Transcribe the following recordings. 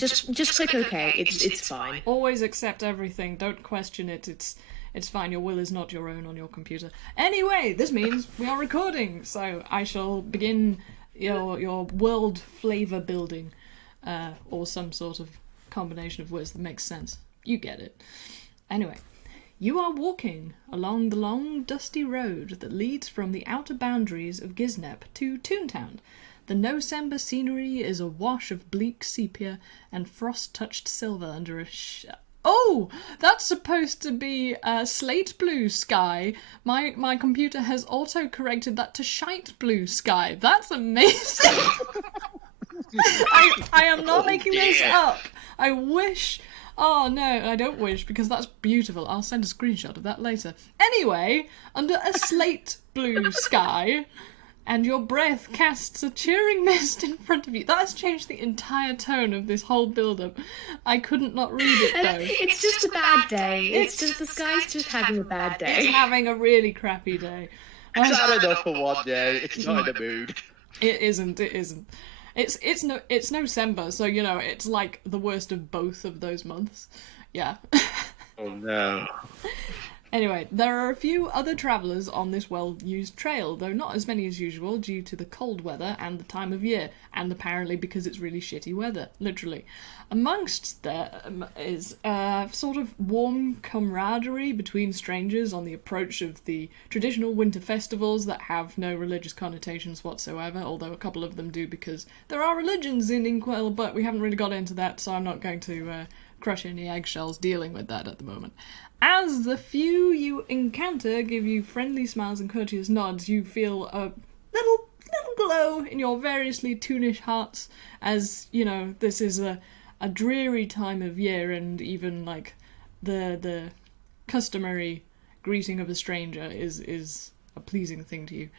just click OK. It's fine. Always accept everything. Don't question it. It's fine. Your will is not your own on your computer. Anyway, this means we are recording, so I shall begin your world flavor building, or some sort of combination of words that makes sense. You get it. Anyway, you are walking along the long, dusty road that leads from the outer boundaries of Gisnep to Toontown. The November scenery is a wash of bleak sepia and frost-touched silver under a Oh! That's supposed to be a slate blue sky. My computer has auto-corrected that to shite blue sky. That's amazing! I am not making this up. I wish... Oh, no, I don't wish, because that's beautiful. I'll send a screenshot of that later. Anyway, under a slate blue sky, and your breath casts a cheering mist in front of you. That has changed the entire tone of this whole build-up. I couldn't not read it, though. It's just a bad day. It's just the sky's just having a bad day. It's having a really crappy day. It's had enough for one day. It's not in the mood. It isn't. It's November, so you know it's like the worst of both of those months. Yeah. Oh no. Anyway, there are a few other travellers on this well-used trail, though not as many as usual due to the cold weather and the time of year, and apparently because it's really shitty weather, literally. Amongst them is a sort of warm camaraderie between strangers on the approach of the traditional winter festivals that have no religious connotations whatsoever, although a couple of them do because there are religions in Inkwell, but we haven't really got into that, so I'm not going to crush any eggshells dealing with that at the moment. As the few you encounter give you friendly smiles and courteous nods, you feel a little glow in your variously toonish hearts, as, you know, this is a dreary time of year, and even, like, the customary greeting of a stranger is a pleasing thing to you.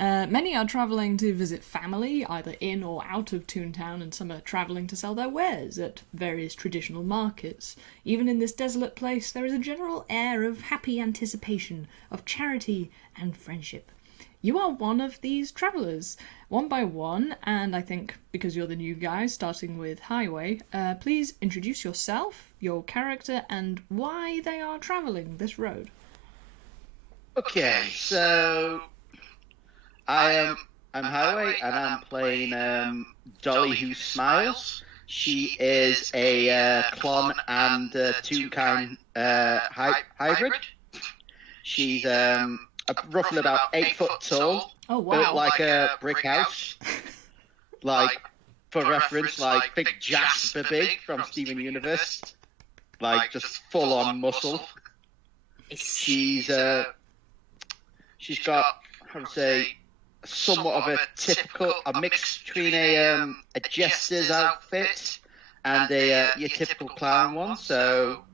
Many are travelling to visit family, either in or out of Toontown, and some are travelling to sell their wares at various traditional markets. Even in this desolate place, there is a general air of happy anticipation, of charity and friendship. You are one of these travellers, one by one, and I think because you're the new guy, starting with Highway, please introduce yourself, your character, and why they are travelling this road. Okay, so I'm Highway, and I'm playing Dolly Who Smiles. She is a Clon and Toonkind hybrid. She's roughly about 8 foot tall. Oh, wow. Built like a brick house. Like, for reference, like, think Jasper Big from Steven Universe. Like, just full on muscle. She's got, how to say, somewhat of a mix between a jester's outfit and your typical clown one. So,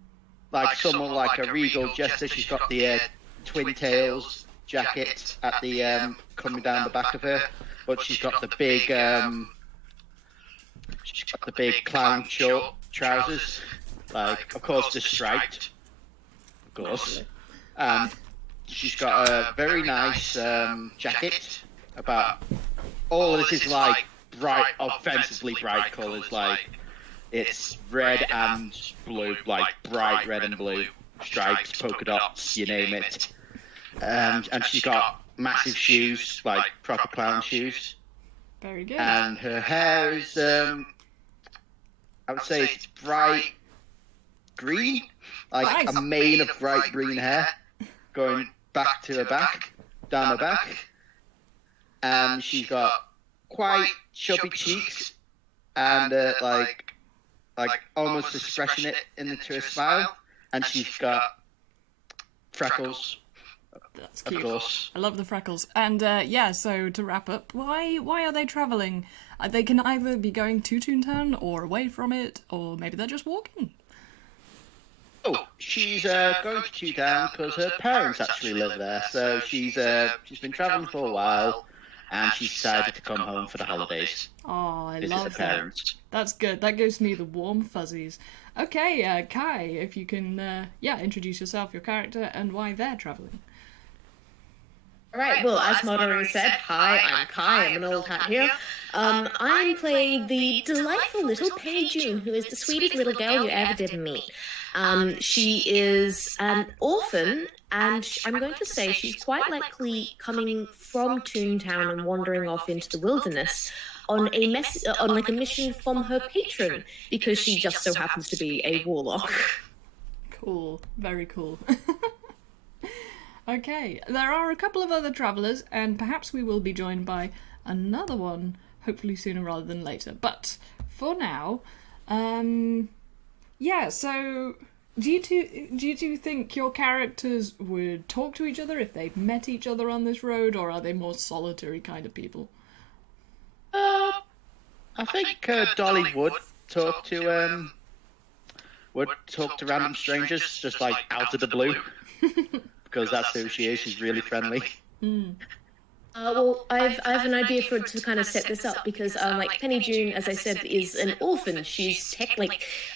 like someone like a regal jester, she's got the twin tails jacket at the coming down the back of her, but she's got the big clown short trousers, like of course they're striped, of course, and she's got a very nice jacket. About all of this is like bright, offensively bright colours, like it's red and blue, like bright red and blue stripes, polka dots, you name it. And she's got massive shoes, like proper clown shoes. Very good. And her hair is, I would say it's bright green, like nice. A mane of bright green hair going back to her back, down her back. And she's got quite chubby cheeks and like almost expression into her smile, and she's got freckles. That's cute. Of course. I love the freckles. And yeah, so to wrap up, why are they travelling? They can either be going to Toontown or away from it, or maybe they're just walking. Oh, she's going to Toontown because her parents actually live there. So she's been travelling for a while, and she decided to come home for the holidays. Oh, I Visit love her that. parents. That's good. That gives me the warm fuzzies. Okay, Kai, if you can, introduce yourself, your character, and why they're travelling. All right, well, as moderator said, hi, I'm Kai, I'm an old hat here. I'm playing the delightful little Penny June, who is the sweetest little girl you ever did meet. She is an orphan, and I'm going to say she's quite likely coming from Toontown and wandering off into the wilderness on on like a mission from her patron, because she just so happens to be a warlock. Cool, very cool. Okay, there are a couple of other travellers, and perhaps we will be joined by another one, hopefully sooner rather than later. But for now, yeah, so do you two think your characters would talk to each other if they met each other on this road, or are they more solitary kind of people? I think Dolly would talk to random strangers, just like out of the blue, because that's who she is. She's really friendly. Well, I've an idea for to kind of set this up, because like Penny June, as I said, is an orphan. She's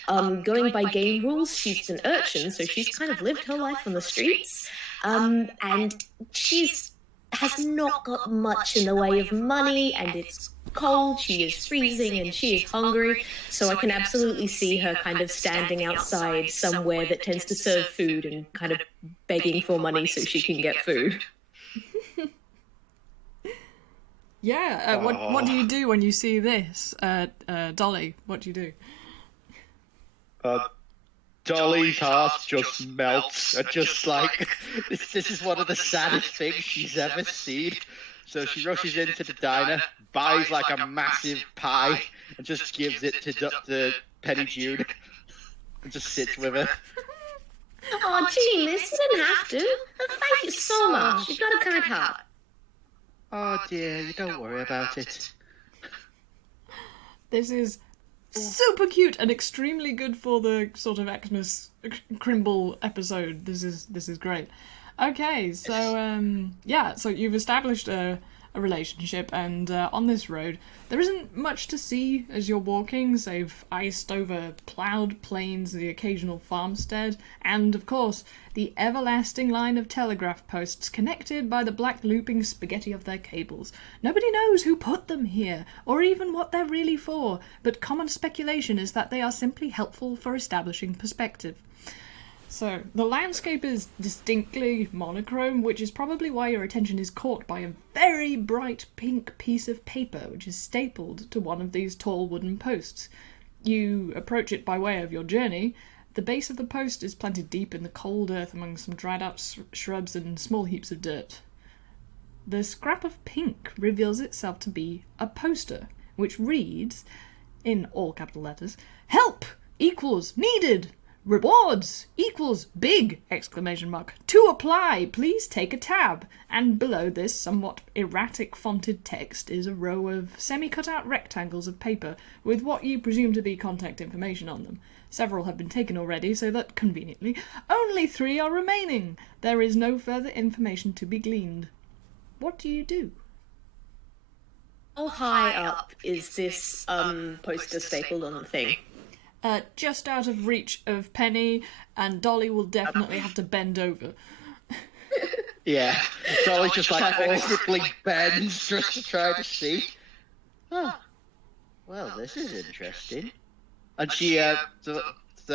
going by game rules, she's an urchin, so she's kind of lived her life on the streets, and she's has not got much in the way of money, and it's cold, she is freezing, and she is hungry, so I can absolutely see her kind of standing outside somewhere that tends to serve food and kind of begging for money so she can get food. Yeah, what do you do when you see this? Dolly, what do you do? Dolly's heart just melts, and just like, this is one of the saddest things she's ever seen. So she rushes into the diner, buys like a massive pie, and just gives it to Penny June, and just sits with her. Oh, gee, miss, you didn't have to. Thank you so much. You've got a kind heart. Oh dear, you don't worry about it. This is super cute and extremely good for the sort of Xmas Crimble episode. This is great. Okay, so yeah, so you've established a relationship, and on this road there isn't much to see as you're walking, save iced over ploughed plains, the occasional farmstead, and of course the everlasting line of telegraph posts connected by the black looping spaghetti of their cables. Nobody knows who put them here, or even what they're really for, but common speculation is that they are simply helpful for establishing perspective. So, the landscape is distinctly monochrome, which is probably why your attention is caught by a very bright pink piece of paper which is stapled to one of these tall wooden posts. You approach it by way of your journey. The base of the post is planted deep in the cold earth among some dried out shrubs and small heaps of dirt. The scrap of pink reveals itself to be a poster, which reads, in all capital letters, "Help equals needed! Rewards equals big! Exclamation mark. To apply, please take a tab." And below this somewhat erratic fonted text is a row of semi-cut-out rectangles of paper with what you presume to be contact information on them. Several have been taken already, so that, conveniently, only 3 are remaining. There is no further information to be gleaned. What do you do? How high up is this poster stapled on the thing? Just out of reach of Penny, and Dolly will definitely have to bend over. Yeah, Dolly just like awkwardly bends just to try to see. Oh, well, this is interesting. And she, to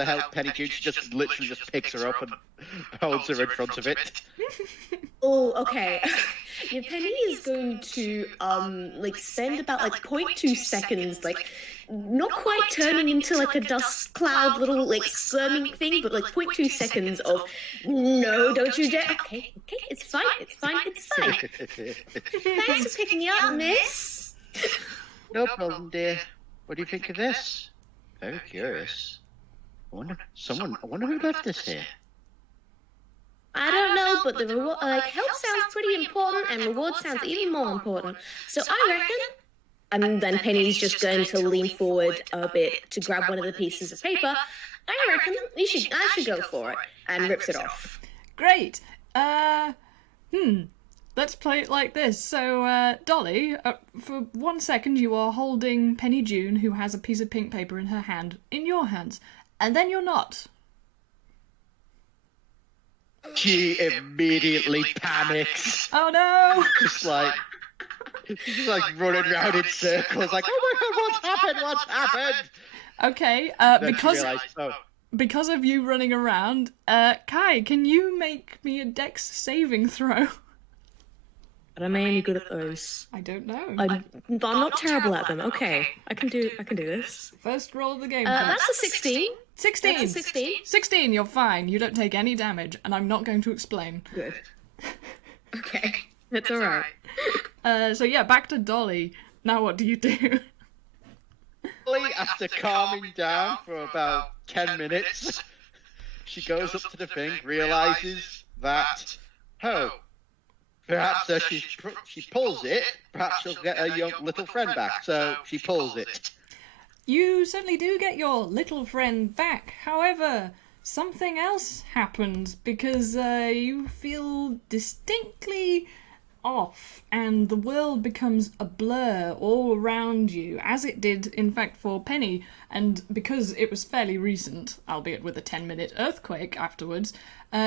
help Penny June, she just literally just picks her up and holds her in front of it. Oh, okay. Yeah, Penny is going to spend about 0.2 seconds not quite turning into a dust cloud little squirming thing, but 0.2 seconds of no, don't you dare. Okay, it's fine. Thanks for picking me up, miss. No problem, dear. What do you think of this? Very curious. I wonder who left this here. I don't know, but the reward, help sounds pretty important, and reward sounds even more important. So I reckon. And then Penny's just going to lean forward a bit to grab one of the pieces of paper. I reckon I should go for it, and rips it off. Great. Let's play it like this. So, Dolly, for 1 second you are holding Penny June, who has a piece of pink paper in her hand, in your hands, and then you're not. She immediately panics. Oh no! Just like, she's like running around in circles, like, oh my god, what's happened? What's happened? Okay, Then she realised, because of you running around, Kai, can you make me a Dex saving throw? But am I any good at those? I don't know. I'm not terrible at them. Okay, I can do this. First roll of the game. That's a 16. 16! That's a 16. 16, you're fine. You don't take any damage, and I'm not going to explain. Good. Okay, that's alright. So yeah, back to Dolly. Now what do you do? Dolly, after calming down for about 10 minutes, she goes up to the thing, realises that, perhaps as she pulls it, perhaps she'll get her young little friend back. So she pulls it. You certainly do get your little friend back. However, something else happens because you feel distinctly off and the world becomes a blur all around you, as it did in fact for Penny, and because it was fairly recent, albeit with a 10-minute earthquake afterwards,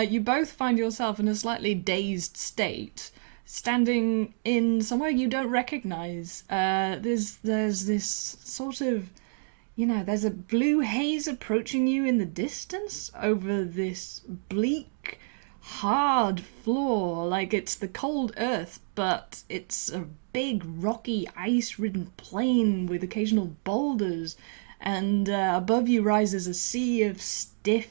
you both find yourself in a slightly dazed state, standing in somewhere you don't recognise. There's this sort of, there's a blue haze approaching you in the distance over this bleak, hard floor, like it's the cold earth, but it's a big, rocky, ice-ridden plain with occasional boulders, and above you rises a sea of stiff,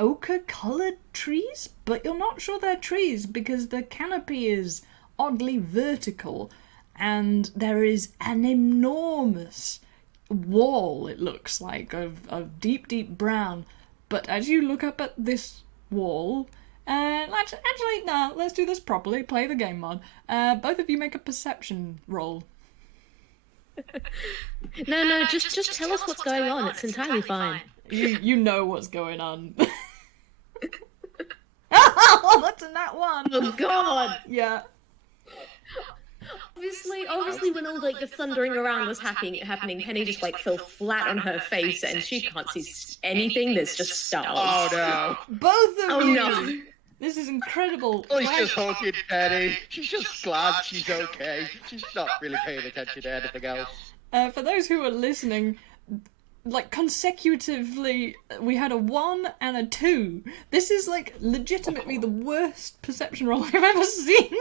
ochre-coloured trees, but you're not sure they're trees because the canopy is oddly vertical, and there is an enormous wall, it looks like, of deep, deep brown. But as you look up at this wall, let's do this properly. Play the game mod. Both of you make a perception roll. No, just tell us what's going on. It's entirely fine. You know what's going on. Oh, what's in that one? Oh god! Yeah. Obviously, when all the thundering around was happening, Penny just fell flat on her face and she can't see anything. There's just stars. Oh no! Both of Oh you. no! This is incredible. She's just hugging Penny. She's just glad she's okay. She's not really paying attention to anything else. For those who are listening, consecutively, we had a 1 and a 2. This is legitimately the worst perception roll I've ever seen.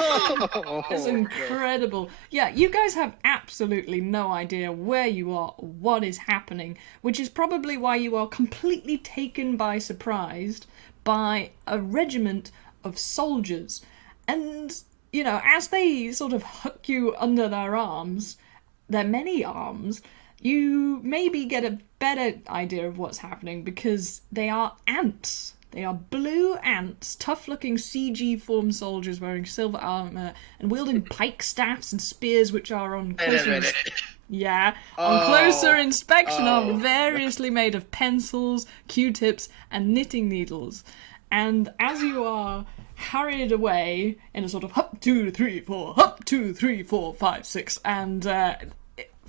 It's incredible. Yeah, you guys have absolutely no idea where you are, what is happening, which is probably why you are completely taken by surprise by a regiment of soldiers. And, as they sort of hook you under their arms, their many arms, you maybe get a better idea of what's happening because they are ants. They are blue ants, tough-looking CG-formed soldiers wearing silver armour and wielding pike staffs and spears, which are on closer closer inspection are variously made of pencils, Q-tips, and knitting needles. And as you are hurried away in a sort of hop 2, 3, 4, hop 2, 3, 4, 5, 6, and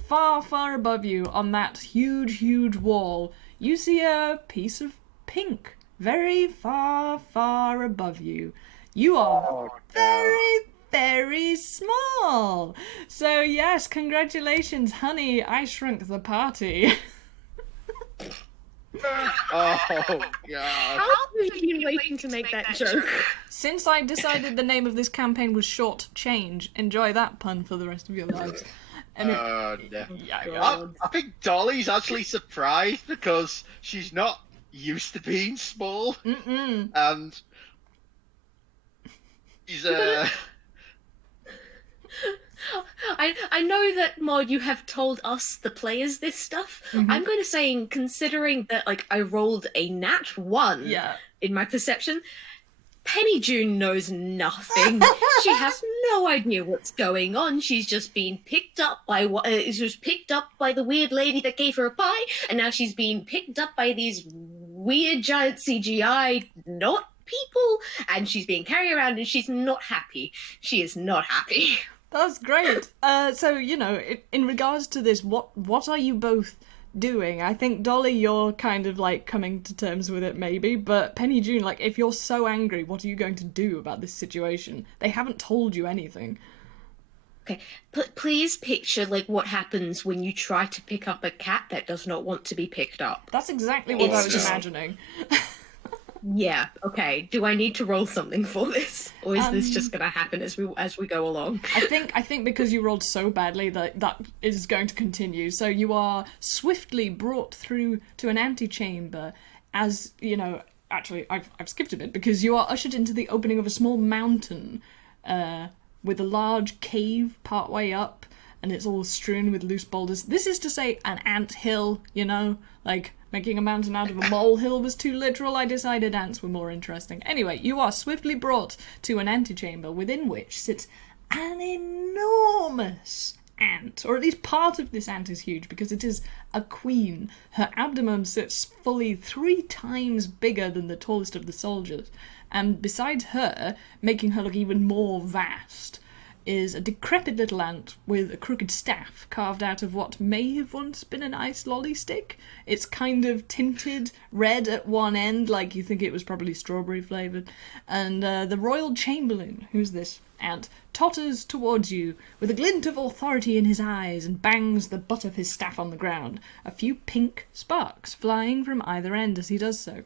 far, far above you on that huge, huge wall, you see a piece of pink. Very far, far above you. You are very, very small. So yes, congratulations, honey. I shrunk the party. Oh, God. How long have you been waiting to make that joke? Since I decided the name of this campaign was Short Change, enjoy that pun for the rest of your lives. No. Yeah. I think Dolly's actually surprised because she's not used to being small. And he's I know that, Maud, you have told us, the players, this stuff. I'm going to say, considering that I rolled a nat 1 in my perception, Penny June knows nothing. She has no idea what's going on. She's just been picked up by the weird lady that gave her a pie, and now she's being picked up by these weird giant CGI not people, and she's being carried around, and she's not happy. She is not happy. That's great. So, in regards to this, what are you both doing. I think, Dolly, you're kind of, like, coming to terms with it, maybe, but Penny June, like, if you're so angry, what are you going to do about this situation? They haven't told you anything. Okay, please picture like what happens when you try to pick up a cat that does not want to be picked up. That's exactly what I It's was just- imagining. Yeah. Okay. Do I need to roll something for this, or is this just going to happen as we go along? I think because you rolled so badly that is going to continue. So you are swiftly brought through to an antechamber, as you know. Actually, I've skipped a bit because you are ushered into the opening of a small mountain, with a large cave partway up, and it's all strewn with loose boulders. This is to say, an anthill. You know, like. Making a mountain out of a molehill was too literal. I decided ants were more interesting. Anyway, you are swiftly brought to an antechamber within which sits an enormous ant, or at least part of this ant is huge because it is a queen. Her abdomen sits fully 3 times bigger than the tallest of the soldiers, and beside her, making her look even more vast, is a decrepit little ant with a crooked staff carved out of what may have once been an ice lolly stick. It's kind of tinted red at one end, like you think it was probably strawberry flavoured. And the royal chamberlain, who's this ant, totters towards you with a glint of authority in his eyes and bangs the butt of his staff on the ground, a few pink sparks flying from either end as he does so.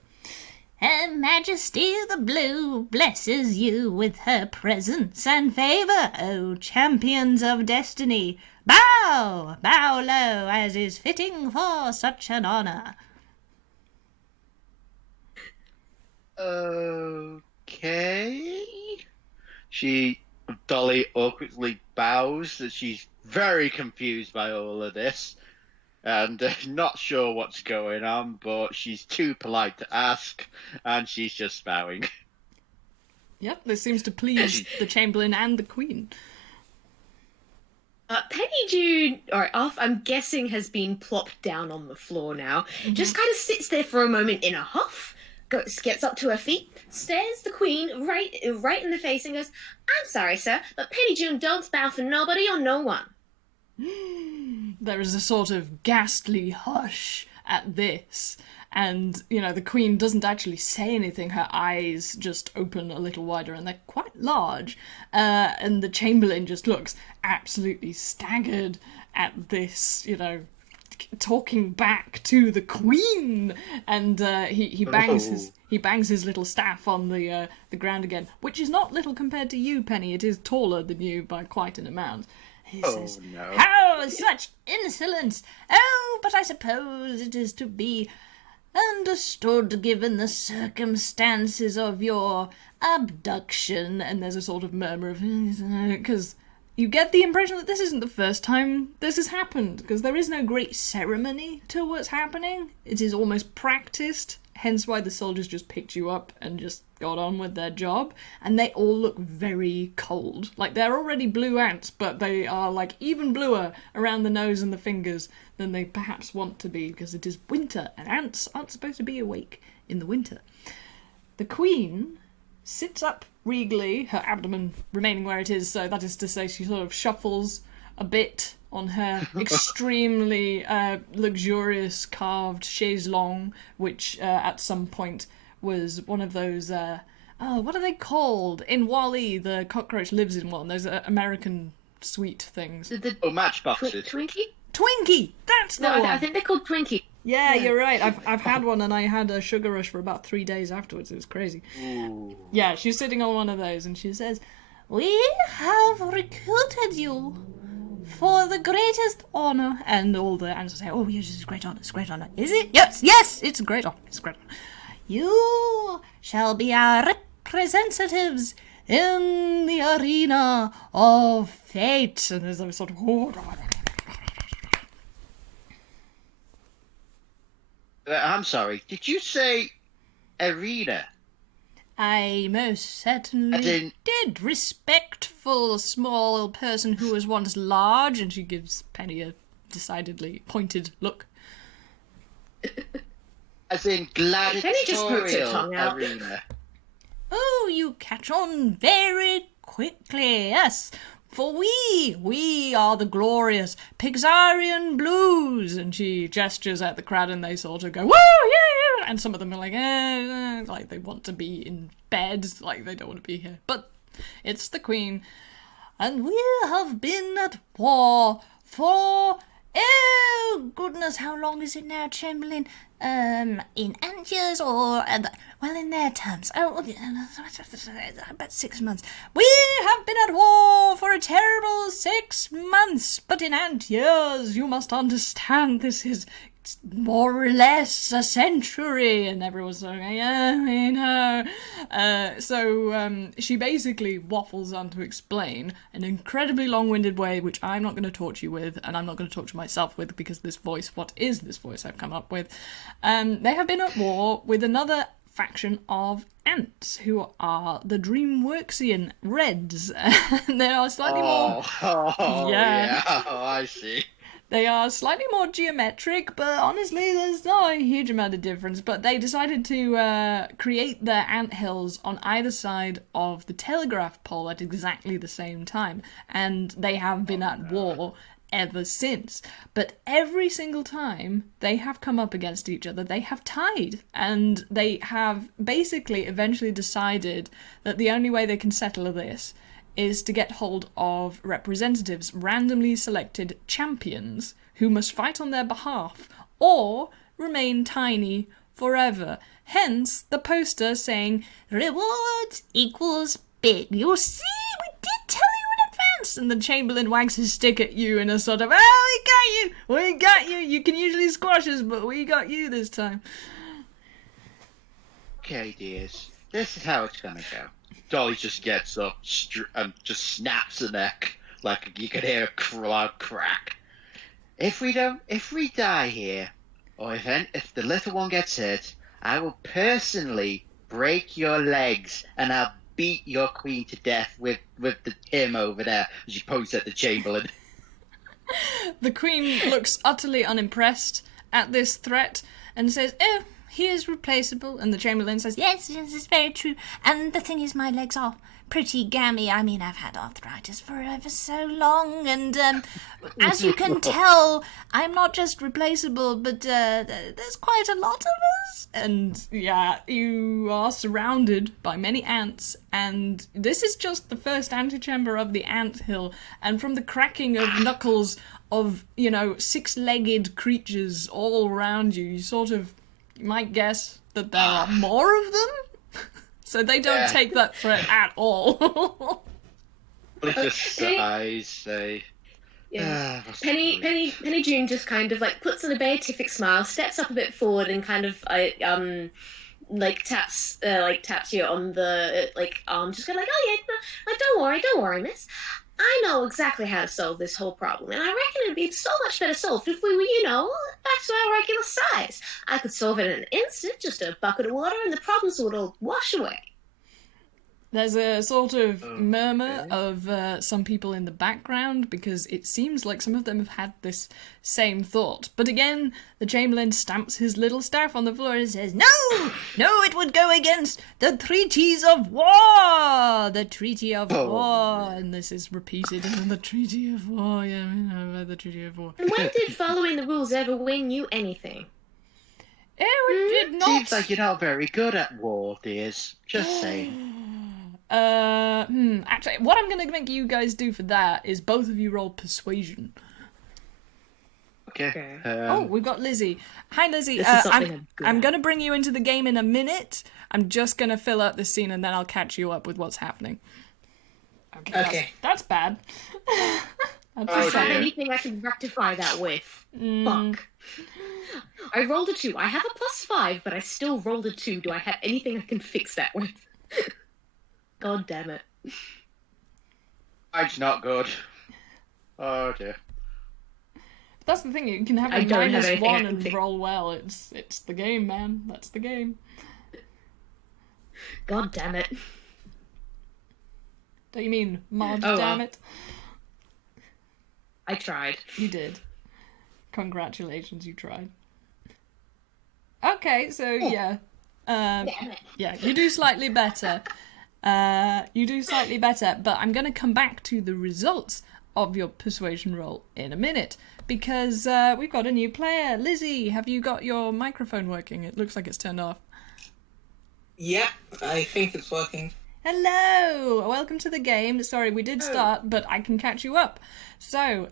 Her Majesty the Blue blesses you with her presence and favour, O champions of destiny. Bow, bow low, as is fitting for such an honour. Okay. Dolly awkwardly bows, that she's very confused by all of this. And not sure what's going on, but she's too polite to ask, and she's just bowing. Yep, this seems to please the Chamberlain and the Queen. Penny June, I'm guessing, has been plopped down on the floor now. Just kind of sits there for a moment in a huff, gets up to her feet, stares the Queen right in the face, and goes, "I'm sorry, sir, but Penny June don't bow for nobody or no one." There is a sort of ghastly hush at this, and, you know, the Queen doesn't actually say anything. Her eyes just open a little wider, and they're quite large, and the Chamberlain just looks absolutely staggered at this, you know, talking back to the Queen, and he bangs his little staff on the ground again, which is not little compared to you, Penny. It is taller than you by quite an amount. He says, no. How such insolence! Oh, but I suppose it is to be understood given the circumstances of your abduction. And there's a sort of murmur of, because you get the impression that this isn't the first time this has happened, because there is no great ceremony to what's happening. It is almost practiced, hence why the soldiers just picked you up and just got on with their job. And they all look very cold. Like, they're already blue ants, but they are, like, even bluer around the nose and the fingers than they perhaps want to be, because it is winter, and ants aren't supposed to be awake in the winter. The Queen sits up regally, her abdomen remaining where it is, so that is to say she sort of shuffles a bit on her extremely luxurious carved chaise longue, which at some point was one of those, what are they called? In WALL-E, the cockroach lives in one, those American sweet things. Matchboxes. Twinkie? That's the No, one! I think they're called Twinkie. Yeah, you're right. I've had one, and I had a sugar rush for about 3 days afterwards. It was crazy. Ooh. Yeah, she's sitting on one of those, and she says, We have recruited you for the greatest honour. and all the answers say, oh, yes, it's a great honour, it's a great honour. Is it? Yes, it's a great honour, it's a great honour. You shall be our representatives in the arena of fate. And there's a sort of, I'm sorry, did you say arena? I most certainly As in- did. Respectful small person who was once large, and she gives Penny a decidedly pointed look. As in Penny just pokes her gladiatorial tongue out. arena. Oh, you catch on very quickly. Yes, For we are the glorious Pixarian Blues. And she gestures at the crowd and they sort of go, woo, yeah. And some of them are like, like they want to be in bed, like they don't want to be here. But it's the Queen. And we have been at war for, oh goodness, how long is it now, Chamberlain? In ant years or, well, in their terms, about 6 months. We have been at war for a terrible 6 months, but in ant years, you must understand this is more or less a century. And everyone's like, yeah, I know. So she basically waffles on to explain an incredibly long-winded way, which I'm not going to torture you with, and I'm not going to torture myself with, because this voice, what is this voice I've come up with? They have been at war with another faction of ants, who are the Dreamworksian Reds. They are slightly more... Yeah, I see. They are slightly more geometric, but honestly, there's not a huge amount of difference. But they decided to create their anthills on either side of the telegraph pole at exactly the same time. And they have been at war ever since. But every single time they have come up against each other, they have tied. And they have basically eventually decided that the only way they can settle this is to get hold of representatives, randomly selected champions, who must fight on their behalf, or remain tiny forever. Hence, the poster saying, "Rewards equals big." You see, we did tell you in advance! And the Chamberlain wags his stick at you in a sort of, oh, we got you, you can usually squash us, but we got you this time. Okay, dears, this is how it's gonna go. Dolly just gets up and just snaps the neck like you could hear a loud crack. If we die here, or if the little one gets hurt, I will personally break your legs and I'll beat your queen to death with him over there. As she points at the Chamberlain. The Queen looks utterly unimpressed at this threat and says, "Oh, he is replaceable." And the Chamberlain says, Yes, it's very true. And the thing is, my legs are pretty gammy. I mean, I've had arthritis for ever so long, and as you can tell, I'm not just replaceable, but there's quite a lot of us. And yeah, you are surrounded by many ants, and this is just the first antechamber of the anthill, and from the cracking of knuckles of, six-legged creatures all around you, you might guess that there are more of them. So they don't take that threat at all. It just sighs, say. Yeah. Penny June just kind of puts on a beatific smile, steps up a bit forward, and kind of taps you on the arm, just going oh yeah, don't worry, miss. I know exactly how to solve this whole problem, and I reckon it'd be so much better solved if we were, back to our regular size. I could solve it in an instant, just a bucket of water, and the problems would all wash away. There's a sort of murmur of some people in the background, because it seems like some of them have had this same thought. But again, the Chamberlain stamps his little staff on the floor and says, No, it would go against the treaties of war! The Treaty of War. And this is repeated in the Treaty of War. Yeah, we know about the Treaty of War. And when did following the rules ever win you anything? It did not. Seems like you're not very good at war, dears. Just saying. Actually, what I'm going to make you guys do for that is both of you roll persuasion. Okay. We've got Lizzy. Hi, Lizzy. This is I'm going to bring you into the game in a minute. I'm just going to fill out this scene and then I'll catch you up with what's happening. Okay. That's bad. Is there anything I can rectify that with? Fuck. I rolled a 2. I have a +5, but I still rolled a 2. Do I have anything I can fix that with? God damn it. Mine's not good. Oh dear. That's the thing, you can have a -1 and roll well. It's the game, man. That's the game. God damn it. Don't you mean mod damn it? I tried. You did. Congratulations, you tried. Okay, so yeah. Yeah, you do slightly better. You do slightly better, but I'm going to come back to the results of your persuasion roll in a minute, because we've got a new player. Lizzie, have you got your microphone working? It looks like it's turned off. Yep, I think it's working. Hello! Welcome to the game. Sorry, we did start, but I can catch you up. So,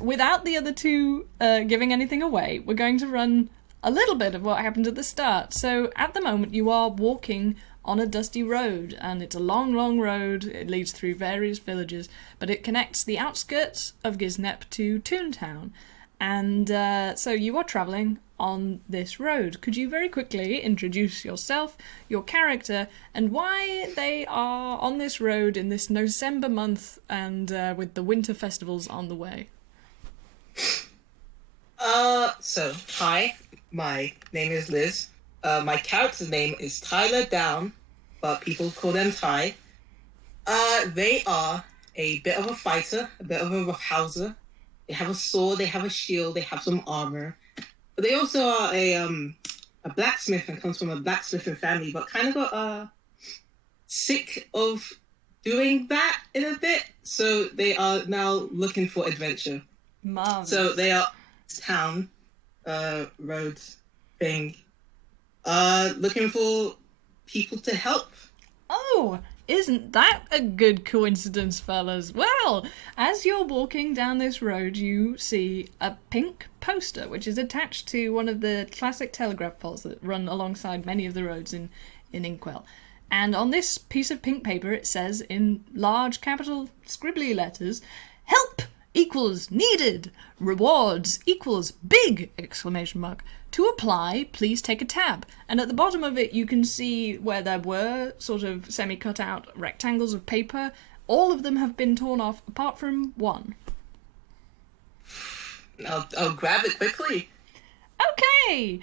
without the other two giving anything away, we're going to run a little bit of what happened at the start. So, at the moment, you are walking on a dusty road, and it's a long, long road. It leads through various villages, but it connects the outskirts of Gisnep to Toontown. And so you are travelling on this road. Could you very quickly introduce yourself, your character, and why they are on this road in this November month and with the winter festivals on the way? So, hi, my name is Liz. My character's name is Tyler Down, but people call them Ty. They are a bit of a fighter, a bit of a roughhouser. They have a sword, they have a shield, they have some armor. But they also are a blacksmith and comes from a blacksmithing family, but kind of got sick of doing that in a bit. So they are now looking for adventure. Marvelous. So they are town, roads thing, looking for people to help. Oh, isn't that a good coincidence, fellas? Well, as you're walking down this road, you see a pink poster, which is attached to one of the classic telegraph poles that run alongside many of the roads in Inkwell. And on this piece of pink paper, it says in large capital scribbly letters, "Help equals needed. Rewards equals big!" exclamation mark. To apply, please take a tab. And at the bottom of it, you can see where there were sort of semi-cut out rectangles of paper. All of them have been torn off, apart from one. I'll grab it quickly. Okay!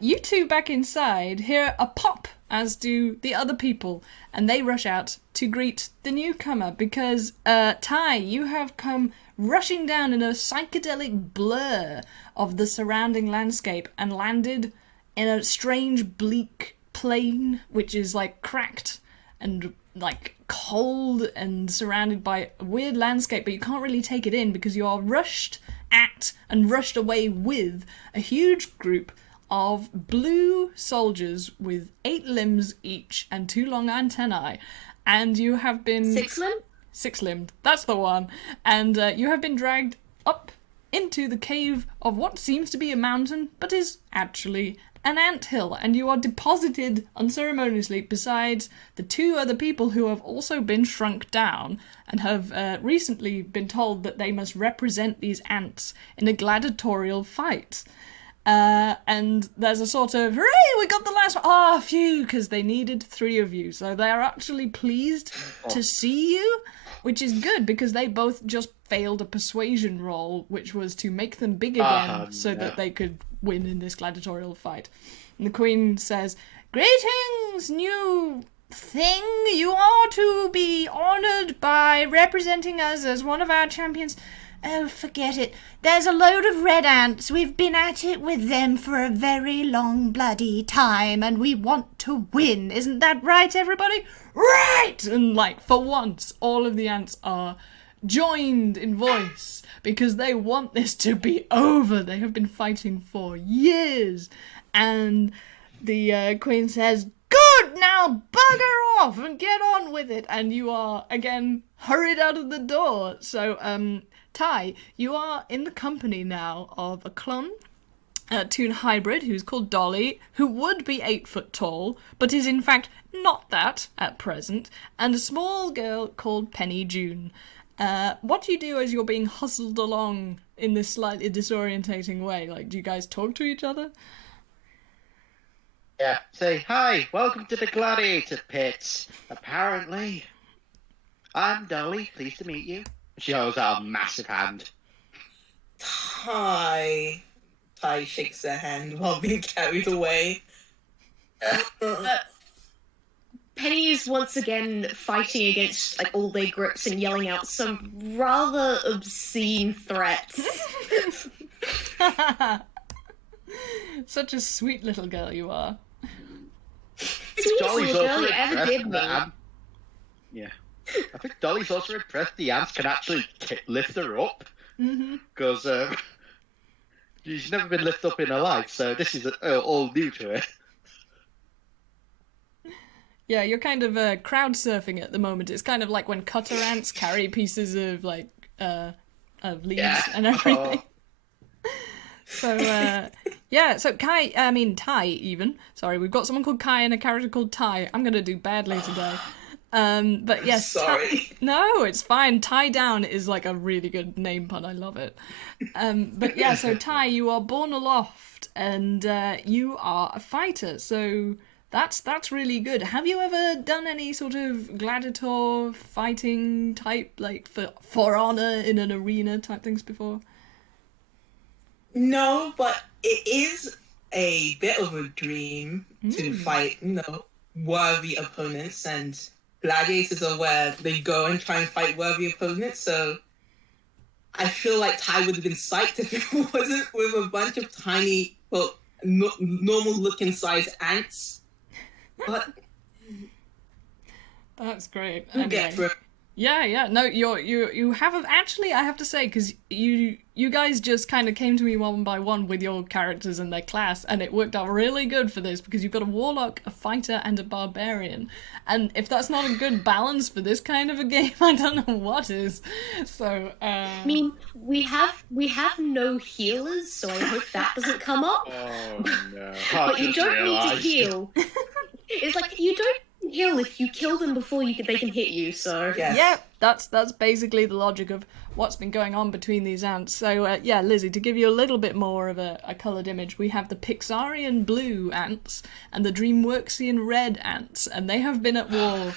You two back inside hear a pop, as do the other people, and they rush out to greet the newcomer because, Ty, you have come rushing down in a psychedelic blur of the surrounding landscape and landed in a strange bleak plain which is like cracked and like cold and surrounded by a weird landscape, but you can't really take it in because you are rushed at and rushed away with a huge group of blue soldiers with 8 limbs each and 2 long antennae, and you have been... 6-limbed? 6-limbed, that's the one. And you have been dragged up into the cave of what seems to be a mountain, but is actually an anthill, and you are deposited unceremoniously beside the 2 other people who have also been shrunk down and have recently been told that they must represent these ants in a gladiatorial fight. And there's a sort of, hooray, we got the last one! Ah, phew, because they needed 3 of you. So they are actually pleased to see you, which is good because they both just failed a persuasion roll, which was to make them big again so that they could win in this gladiatorial fight. And the Queen says, "Greetings, new thing. You are to be honoured by representing us as one of our champions." Oh, forget it. There's a load of red ants. We've been at it with them for a very long bloody time, and we want to win. Isn't that right, everybody? Right! And, like, for once, all of the ants are joined in voice because they want this to be over. They have been fighting for years. And the Queen says, "Good, now bugger off and get on with it." And you are, again, hurried out of the door. So, Ty, you are in the company now of a clone, a Toon hybrid who's called Dolly, who would be 8 foot tall, but is in fact not that at present, and a small girl called Penny June. What do you do as you're being hustled along in this slightly disorientating way? Like, do you guys talk to each other? Yeah, say, "Hi, welcome to the gladiator pits. Apparently, I'm Dolly, pleased to meet you." She holds out a massive hand. Ty shakes her hand while being carried away. Penny is once again fighting against like all their grips and yelling out some rather obscene threats. Such a sweet little girl you are. Sweetest Dolly's little girl also you ever did, impressed me. that Yeah. I think Dolly's also impressed the ants can actually lift her up. Because she's never been lifted up in her life, so this is all new to her. Yeah, you're kind of crowd surfing at the moment. It's kind of like when cutter ants carry pieces of like of leaves and everything. So so Ty even. Sorry, we've got someone called Ky and a character called Ty. I'm gonna do badly today. But yes, Sorry. No, it's fine. Tie down is like a really good name pun. I love it. But yeah, so Ty, you are born aloft, and you are a fighter. So that's really good. Have you ever done any sort of gladiator fighting type, like for honor in an arena type things before? No, but it is a bit of a dream to fight, worthy opponents, and gladiators are where they go and try and fight worthy opponents, so I feel like Ty would have been psyched if it wasn't with a bunch of tiny, normal-looking size ants. But that's great. We'll get through. Yeah. No, you have actually. I have to say, because you guys just kind of came to me one by one with your characters and their class, and it worked out really good for this because you've got a warlock, a fighter, and a barbarian. And if that's not a good balance for this kind of a game, I don't know what is. So I mean, we have no healers, so I hope that doesn't come up. Oh no! But you don't need to heal. It's like you don't heal if you kill them before they can hit you. So yeah, that's basically the logic of what's been going on between these ants. So Lizzie, to give you a little bit more of a coloured image, we have the Pixarian blue ants and the DreamWorksian red ants, and they have been at war.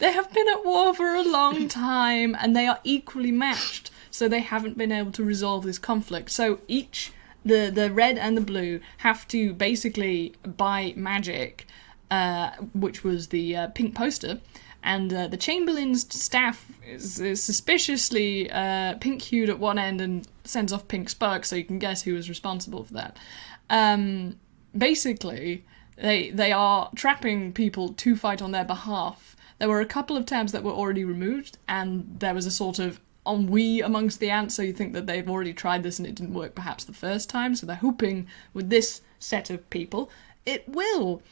They have been at war for a long time, and they are equally matched. So they haven't been able to resolve this conflict. So each the red and the blue have to basically buy magic. Which was the pink poster, and the Chamberlain's staff is suspiciously pink-hued at one end and sends off pink sparks, so you can guess who was responsible for that. Basically, they are trapping people to fight on their behalf. There were a couple of tabs that were already removed, and there was a sort of ennui amongst the ants, so you think that they've already tried this and it didn't work perhaps the first time, so they're hoping with this set of people it will.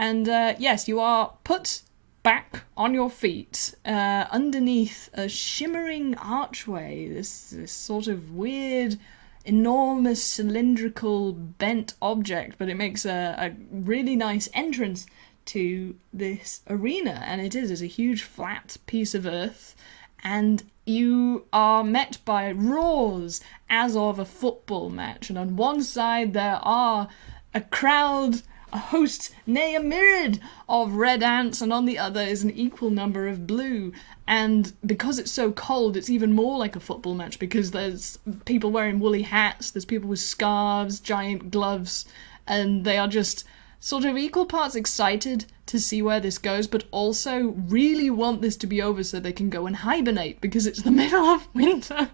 And yes, you are put back on your feet underneath a shimmering archway, this sort of weird, enormous, cylindrical, bent object, but it makes a really nice entrance to this arena, and it is a huge flat piece of earth, and you are met by roars as of a football match, and on one side there are a crowd, a host, nay a myriad of red ants, and on the other is an equal number of blue. And because it's so cold, it's even more like a football match, because there's people wearing woolly hats, there's people with scarves, giant gloves, and they are just sort of equal parts excited to see where this goes, but also really want this to be over so they can go and hibernate, because it's the middle of winter.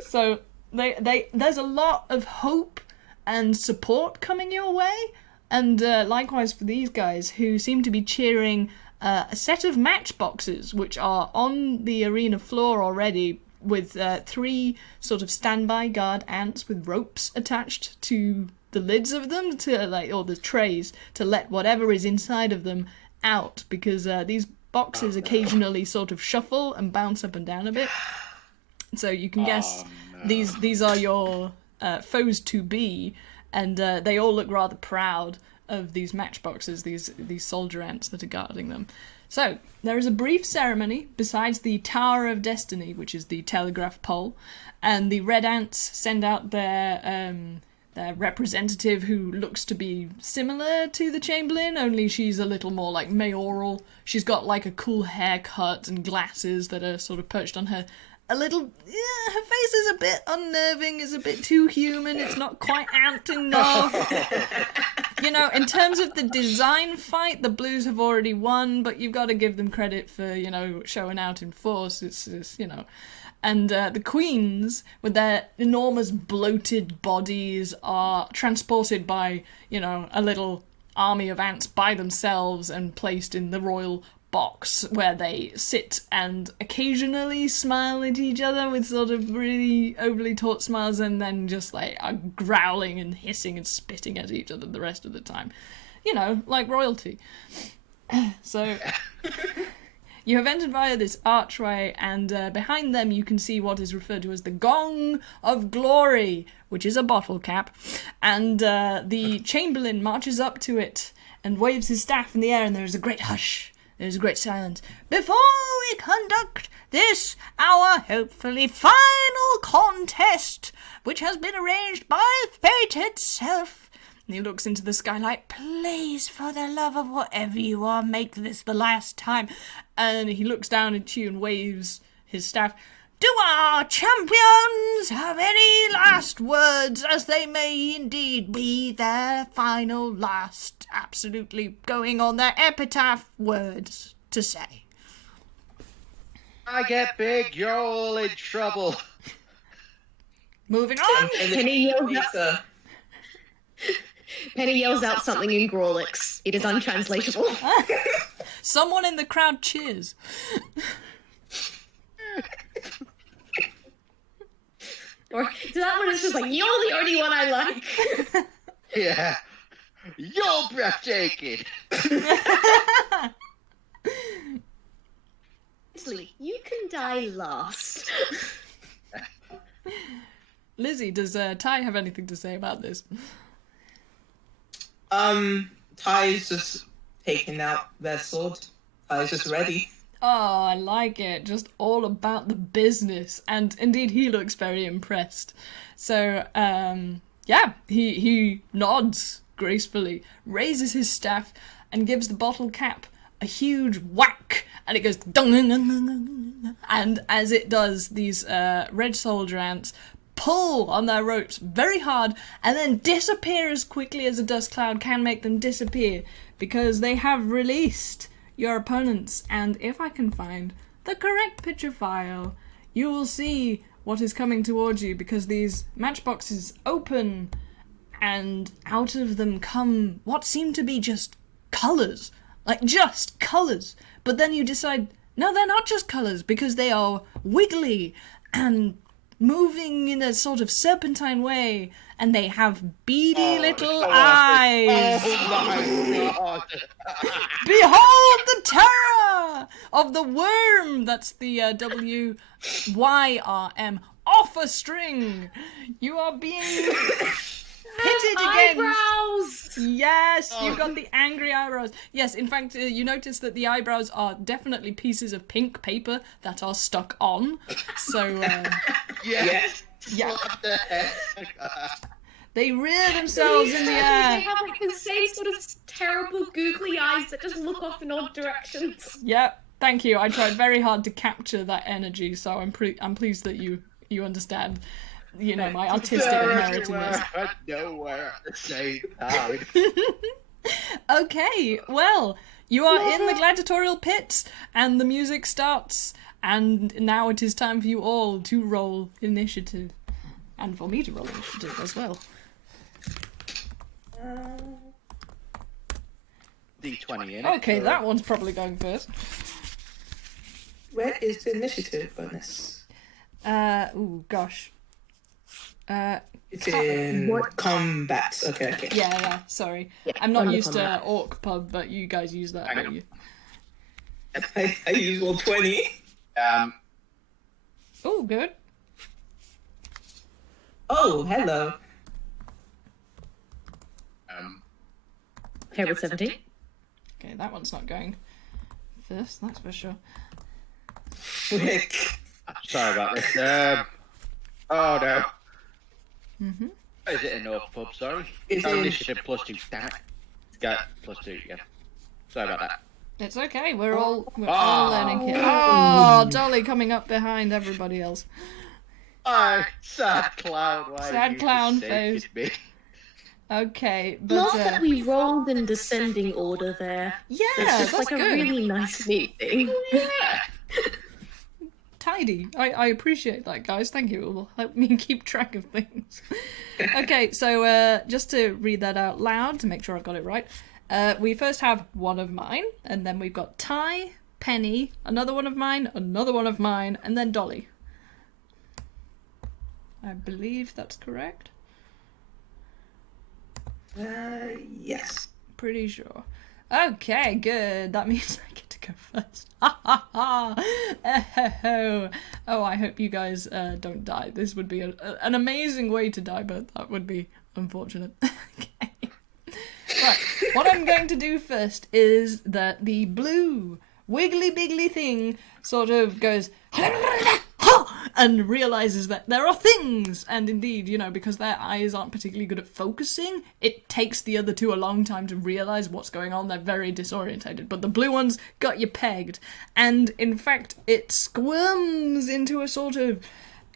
So there's a lot of hope and support coming your way, and likewise for these guys who seem to be cheering a set of matchboxes which are on the arena floor already, with 3 sort of standby guard ants with ropes attached to the lids of them, or the trays, to let whatever is inside of them out, because these boxes occasionally sort of shuffle and bounce up and down a bit. So you can guess these are your foes to be, and they all look rather proud of these matchboxes, these soldier ants that are guarding them. So there is a brief ceremony besides the Tower of Destiny, which is the telegraph pole, and the red ants send out their representative, who looks to be similar to the Chamberlain, only she's a little more like mayoral. She's got like a cool haircut and glasses that are sort of perched on her. Her face is a bit unnerving, is a bit too human, it's not quite ant enough. In terms of the design fight, the Blues have already won, but you've got to give them credit for, showing out in force. It's And the queens, with their enormous bloated bodies, are transported by, a little army of ants by themselves and placed in the royal box where they sit and occasionally smile at each other with sort of really overly taut smiles, and then just like are growling and hissing and spitting at each other the rest of the time. You know, like royalty. So you have entered via this archway, and behind them you can see what is referred to as the Gong of Glory, which is a bottle cap, and the Chamberlain marches up to it and waves his staff in the air, and there is a great hush. There is a great silence. Before we conduct this, our hopefully final contest, which has been arranged by fate itself. And he looks into the skylight. Please, for the love of whatever you are, make this the last time. And he looks down at you and waves his staff. Do our champions have any last words, as they may indeed be their final last, absolutely going on their epitaph words to say? I get big, you're all in trouble. Moving on. Penny yells out something in Grawlix. It is untranslatable. Someone in the crowd cheers. Or so that one is just like, you're the only one I like. Yeah. You're breathtaking. Honestly, you can die last. Lizzie, does Ty have anything to say about this? Ty's just taking out their sword. Ty's just ready. Oh, I like it. Just all about the business. And indeed, he looks very impressed. So, yeah, he nods gracefully, raises his staff, and gives the bottle cap a huge whack. And it goes dung. And as it does, these red soldier ants pull on their ropes very hard and then disappear as quickly as a dust cloud can make them disappear, because they have released your opponents. And if I can find the correct picture file, you will see what is coming towards you, because these matchboxes open and out of them come what seem to be just colours. Like, just colours. But then you decide, no, they're not just colours, because they are wiggly and moving in a sort of serpentine way, and they have beady little eyes. Oh my god. Behold the terror of the worm! That's the W-Y-R-M. Off a string! You are being pitted against. Eyebrows! Yes, you got the angry eyebrows. Yes, in fact, you notice that the eyebrows are definitely pieces of pink paper that are stuck on. So, Yes. yeah, What the heck? they rear themselves in the They air. have like the same sort of terrible googly eyes that just look off in odd directions. Yep, thank you. I tried very hard to capture that energy, so I'm pleased that you understand. You know, my artistic merit in this. Nowhere at the same time. Okay, well, you are in the gladiatorial pit, and the music starts, and now it is time for you all to roll initiative. And for me to roll initiative as well. D20 in it. Okay, that one's probably going first. Where is the initiative bonus? Ooh, gosh. It's in combat. Okay. Yeah, sorry. I'm not on the used to combat. Orc Pub, but you guys use that, don't you? I use all 20. Oh, good. Oh, hello. Okay, with 17. Okay, that one's not going first, that's for sure. Frick. Sorry about this. Oh no. Mm-hmm. Is it a North pub? Sorry. It's Oh, in- initiative +2. Damn it. Got +2. Yeah. Sorry about that. It's okay, we're all learning here. Oh, Dolly coming up behind everybody else. Oh, sad clown. Why Sad have you clown forsaken face. me? Okay, but Love that we rolled in descending order there. yeah, It's just that's like a good. really nice, neat thing. Yeah. Tidy. I appreciate that, guys. Thank you. It will help me keep track of things. Okay, so just to read that out loud to make sure I've got it right. We first have one of mine, and then we've got Ty, Penny, another one of mine, and then Dolly. I believe that's correct. Yes. Pretty sure. Okay, good. That means I get to go first. Ha ha ha! Oh, I hope you guys don't die. This would be an amazing way to die, but that would be unfortunate. Okay. Right, what I'm going to do first is that the blue wiggly biggly thing sort of goes and realizes that there are things, and indeed, you know, because their eyes aren't particularly good at focusing, it takes the other two a long time to realize what's going on. They're very disorientated, but the blue one's got you pegged, and in fact it squirms into a sort of,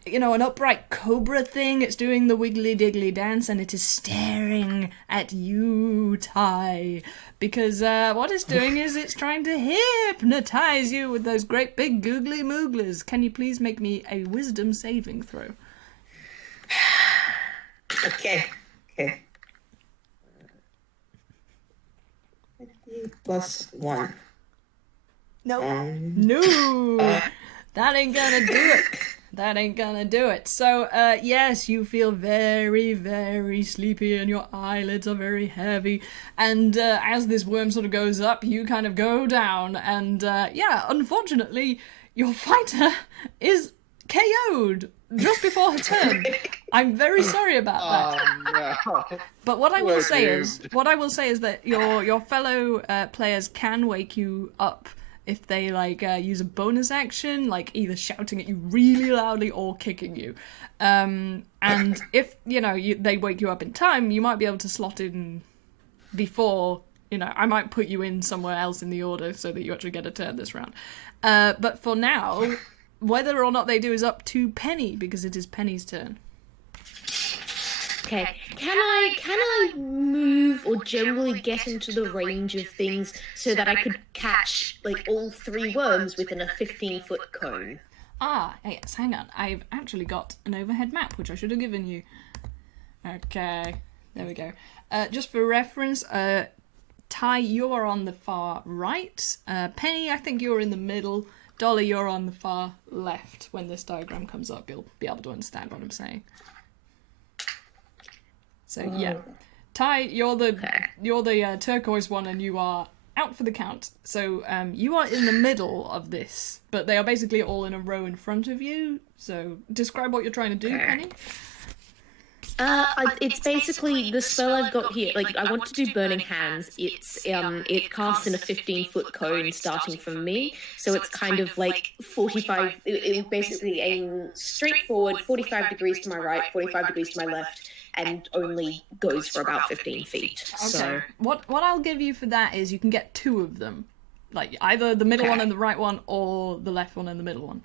you know, an upright cobra thing. It's doing the wiggly diggly dance, and it is staring at you, Ty, because what it's doing is it's trying to hypnotize you with those great big googly mooglers. Can you please make me a wisdom saving throw? Okay. +1. No, that ain't gonna do it. That ain't gonna do it. So, yes, you feel very, very sleepy and your eyelids are very heavy. And as this worm sort of goes up, you kind of go down. And, yeah, unfortunately, your fighter is KO'd just before her turn. I'm very sorry about that. Oh, no. But what I will We're say doomed. is that your fellow players can wake you up if they like use a bonus action, like either shouting at you really loudly or kicking you. And if they wake you up in time, you might be able to slot in before. I might put you in somewhere else in the order so that you actually get a turn this round. But for now, whether or not they do is up to Penny, because it is Penny's turn. Okay, can I move or generally get into the range of things so that I could catch like all 3 worms within a 15-foot cone? Yes, hang on. I've actually got an overhead map, which I should have given you. Okay, there we go. Just for reference, Ty, you're on the far right. Penny, I think you're in the middle. Dolly, you're on the far left. When this diagram comes up, you'll be able to understand what I'm saying. So yeah, Ty, you're the turquoise one, and you are out for the count. So you are in the middle of this, but they are basically all in a row in front of you. So describe what you're trying to do, Penny. It's basically the spell I've got here. Like, I want to do Burning Hands. It casts in a 15-foot cone starting from me, so it's kind of like 45. It basically aim straight forward, 45 degrees to my right, 45 degrees to my left, and only goes for about 15 feet. Okay. So What I'll give you for that is you can get 2 of them, like either the middle one and the right one, or the left one and the middle one.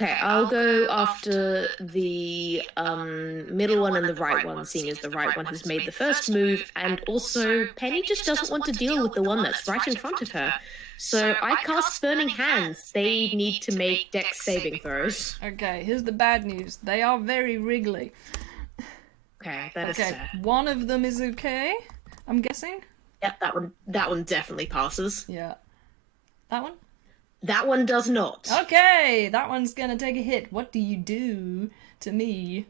okay, I'll go after the middle one and the right one, seeing as the right one has made the first move, and also Penny just doesn't want to deal with the one that's right in front of her. So I cast Burning Hands. They need to make Dex saving throws. Okay, here's the bad news. They are very wriggly. Okay, that is Okay, fair. one of them is okay, I'm guessing? Yep, that one definitely passes. Yeah. That one? That one does not. Okay, that one's gonna take a hit. What do you do to me?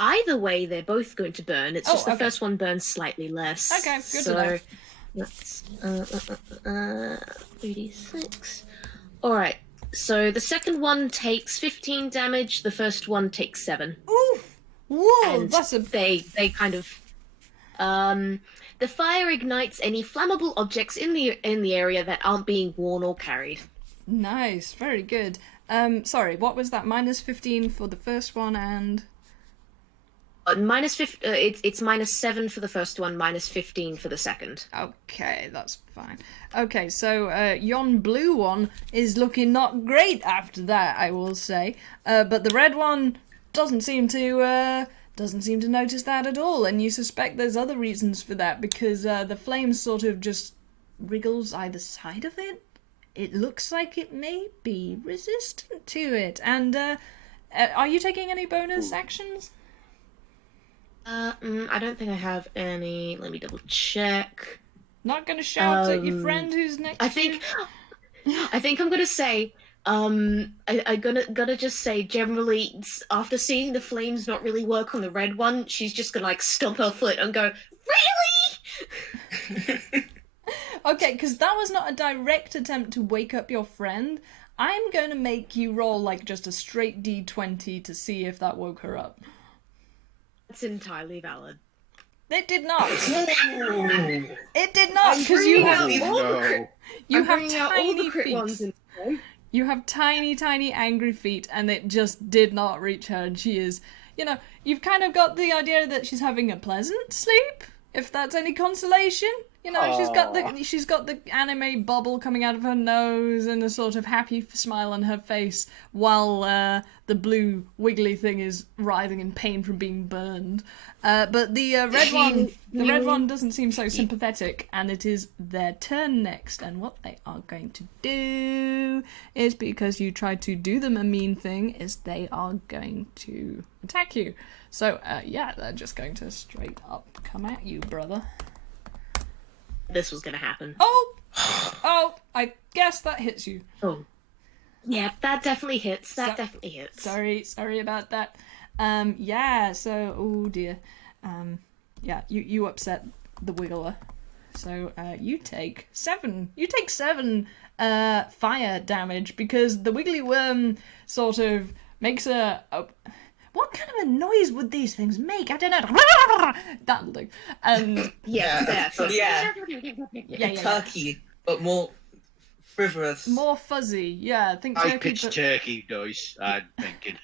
Either way, they're both going to burn. It's just the okay. first one burns slightly less. Okay, good to So know. that's 3d6. All right. So the second one takes 15 damage. The first one takes 7. Oof! Whoa, And that's a... they kind of the fire ignites any flammable objects in the area that aren't being worn or carried. Nice, very good. Sorry, what was that? -15 for the first one and... It's -7 for the first one, -15 for the second. Okay, that's fine. Okay, so yon blue one is looking not great after that, I will say. But the red one doesn't seem to notice that at all, and you suspect there's other reasons for that, because the flame sort of just wriggles either side of it. It looks like it may be resistant to it. And are you taking any bonus actions? I don't think I have any. Let me double check. Not gonna shout at your friend who's next I to think, you? I think I'm gonna say, I gonna just say, generally, after seeing the flames not really work on the red one, she's just gonna like stomp her foot and go, really? Okay, because that was not a direct attempt to wake up your friend. I'm going to make you roll like just a straight D20 to see if that woke her up. That's entirely valid. It did not. Ooh. It did not, because bringing you out have all the crit- you I'm have bringing out all the tiny crit feet. ones in time. You have tiny, tiny angry feet, and it just did not reach her. And she is, you've kind of got the idea that she's having a pleasant sleep, if that's any consolation. She's got the anime bubble coming out of her nose and a sort of happy smile on her face, while the blue wiggly thing is writhing in pain from being burned. But the red one doesn't seem so sympathetic, and it is their turn next. And what they are going to do is, because you tried to do them a mean thing, is they are going to attack you. So they're just going to straight up come at you, brother. This was gonna happen. Oh, I guess that hits you. Oh. Yeah, that definitely hits. Sorry about that. Oh dear. You upset the wiggler. So, you take 7. You take 7 fire damage, because the wiggly worm sort of makes a what kind of a noise would these things make? I don't know. That'll do. Yeah. Turkey, but more frivolous. More fuzzy. Yeah, I think turkey. High-pitched turkey noise, I'm thinking.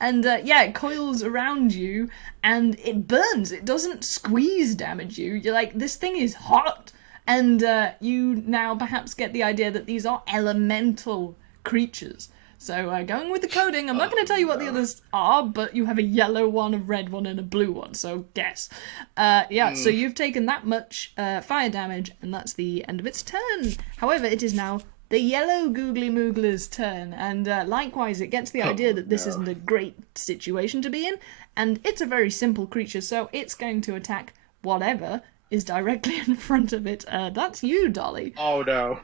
And it coils around you, and it burns. It doesn't squeeze damage you. You're like, this thing is hot. And you now perhaps get the idea that these are elemental creatures. So going with the coding, I'm not going to tell you what the others are, but you have a yellow one, a red one, and a blue one, so guess. So you've taken that much fire damage, and that's the end of its turn. However, it is now the yellow Googly Moogler's turn, and likewise, it gets the idea that this isn't a great situation to be in, and it's a very simple creature, so it's going to attack whatever is directly in front of it. That's you, Dolly. Oh no.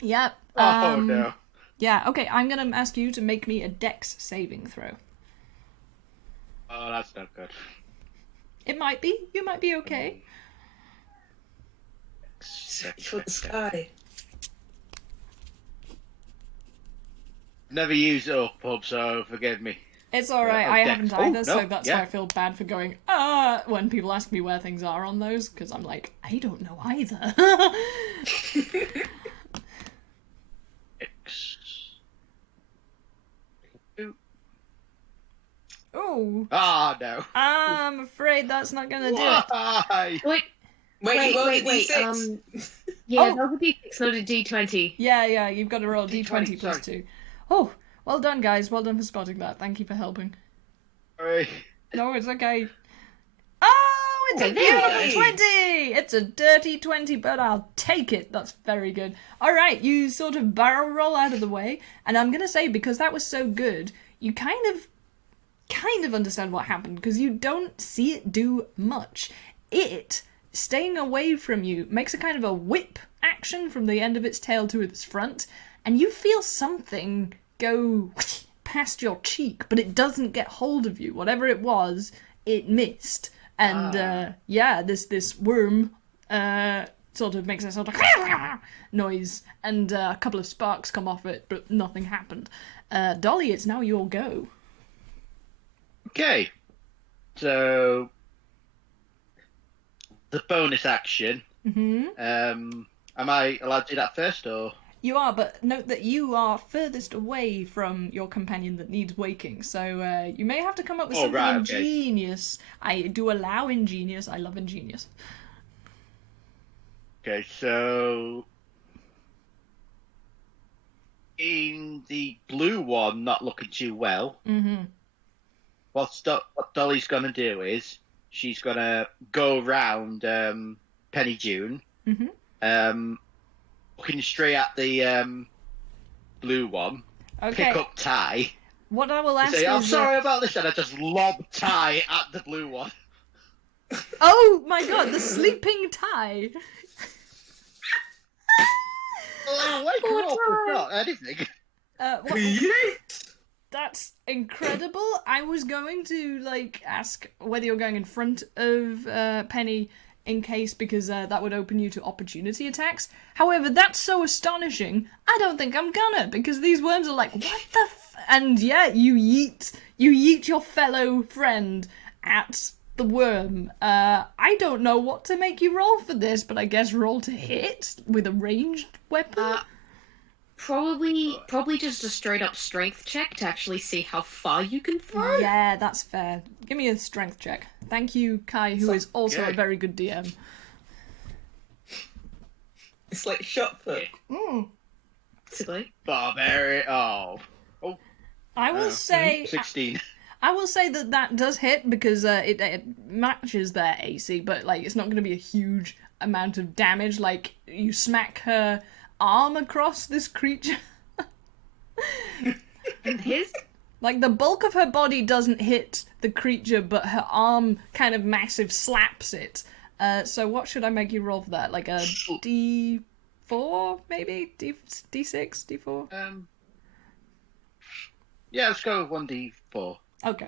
Yep. Oh no. Yeah, okay, I'm going to ask you to make me a dex saving throw. Oh, that's not good. It might be. You might be okay. Search for the sky. Never used it up, pub, so forgive me. It's alright, I haven't either, so that's yeah. why I feel bad for going, when people ask me where things are on those, because I'm like, I don't know either. Oh. Ah, no. I'm afraid that's not going to do it. Why? Wait. Wait. Yeah, that would be D6, not a D20. Yeah, you've got to roll D20 plus sorry. 2. Oh, well done, guys. Well done for spotting that. Thank you for helping. Sorry. No, it's okay. Oh, it's a beautiful 20! It's a dirty 20, but I'll take it. That's very good. All right, you sort of barrel roll out of the way, and I'm going to say, because that was so good, you kind of understand what happened, because you don't see it do much. It, staying away from you, makes a kind of a whip action from the end of its tail to its front, and you feel something go past your cheek, but it doesn't get hold of you. Whatever it was, it missed. And this worm sort of makes a sort of noise, and a couple of sparks come off it, but nothing happened. Dolly, it's now your go. Okay. So, the bonus action. Mm-hmm. Am I allowed to do that first, or? You are, but note that you are furthest away from your companion that needs waking, so you may have to come up with something ingenious. I do allow ingenious. I love ingenious. Okay, so in the blue one, not looking too well. Mm-hmm. What Dolly's gonna do is she's gonna go around Penny June, looking straight at the blue one. Okay. Pick up Ty. What I will ask Say, I'm is, sorry about this, and I just lob Ty at the blue one. Oh my god, the sleeping Ty. Oh, wake her up, it's not anything. That's incredible. I was going to ask whether you're going in front of Penny in case, because that would open you to opportunity attacks. However, that's so astonishing, I don't think I'm gonna, because these worms are like, what the and yeah, you yeet your fellow friend at the worm. I don't know what to make you roll for this, but I guess roll to hit with a ranged weapon. Probably just a straight up strength check to actually see how far you can throw. Yeah, that's fair. Give me a strength check. Thank you, Kai, who is also a good. very good DM. It's like shot put. Basically. Barbarian. Oh. I will say 16. I will say that does hit because it matches their AC, but it's not going to be a huge amount of damage. Like, you smack her arm across this creature. His? Like, the bulk of her body doesn't hit the creature, but her arm kind of massive slaps it. So what should I make you roll for that? Like a D4, maybe? D6, D4? Yeah, let's go with 1d4. Okay.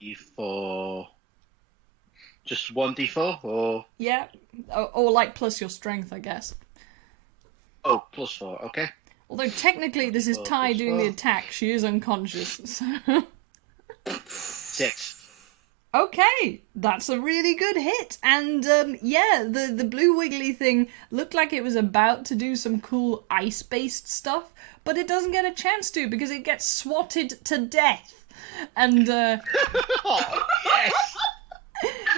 D4. Just 1d4, or? Yeah. Or plus your strength, I guess. Oh, +4, okay. Although technically this is Ty doing the attack, she is unconscious, so... 6. Okay, that's a really good hit. And yeah, the blue wiggly thing looked like it was about to do some cool ice-based stuff, but it doesn't get a chance to because it gets swatted to death. And Oh, yes!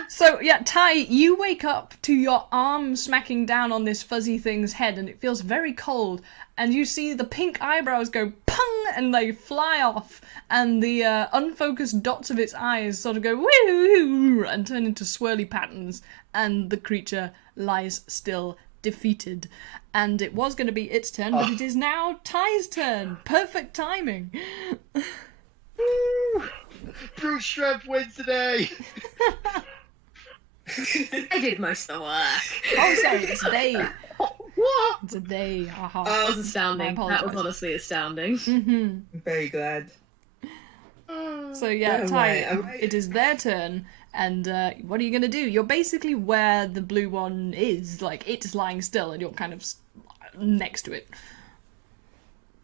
so yeah, Ty, you wake up to your arm smacking down on this fuzzy thing's head, and it feels very cold. And you see the pink eyebrows go pung, and they fly off, and the unfocused dots of its eyes sort of go woo and turn into swirly patterns, and the creature lies still, defeated. And it was going to be its turn, but it is now Ty's turn. Perfect timing. Brute strength wins today! I did most of the work. Oh, sorry, it's they. What? It's a they. Haha. That was astounding. My That was apologies. honestly astounding. I'm very glad. So yeah, Am Ty, am I- it is their turn, and what are you gonna do? You're basically where the blue one is, like it's lying still, and you're kind of next to it.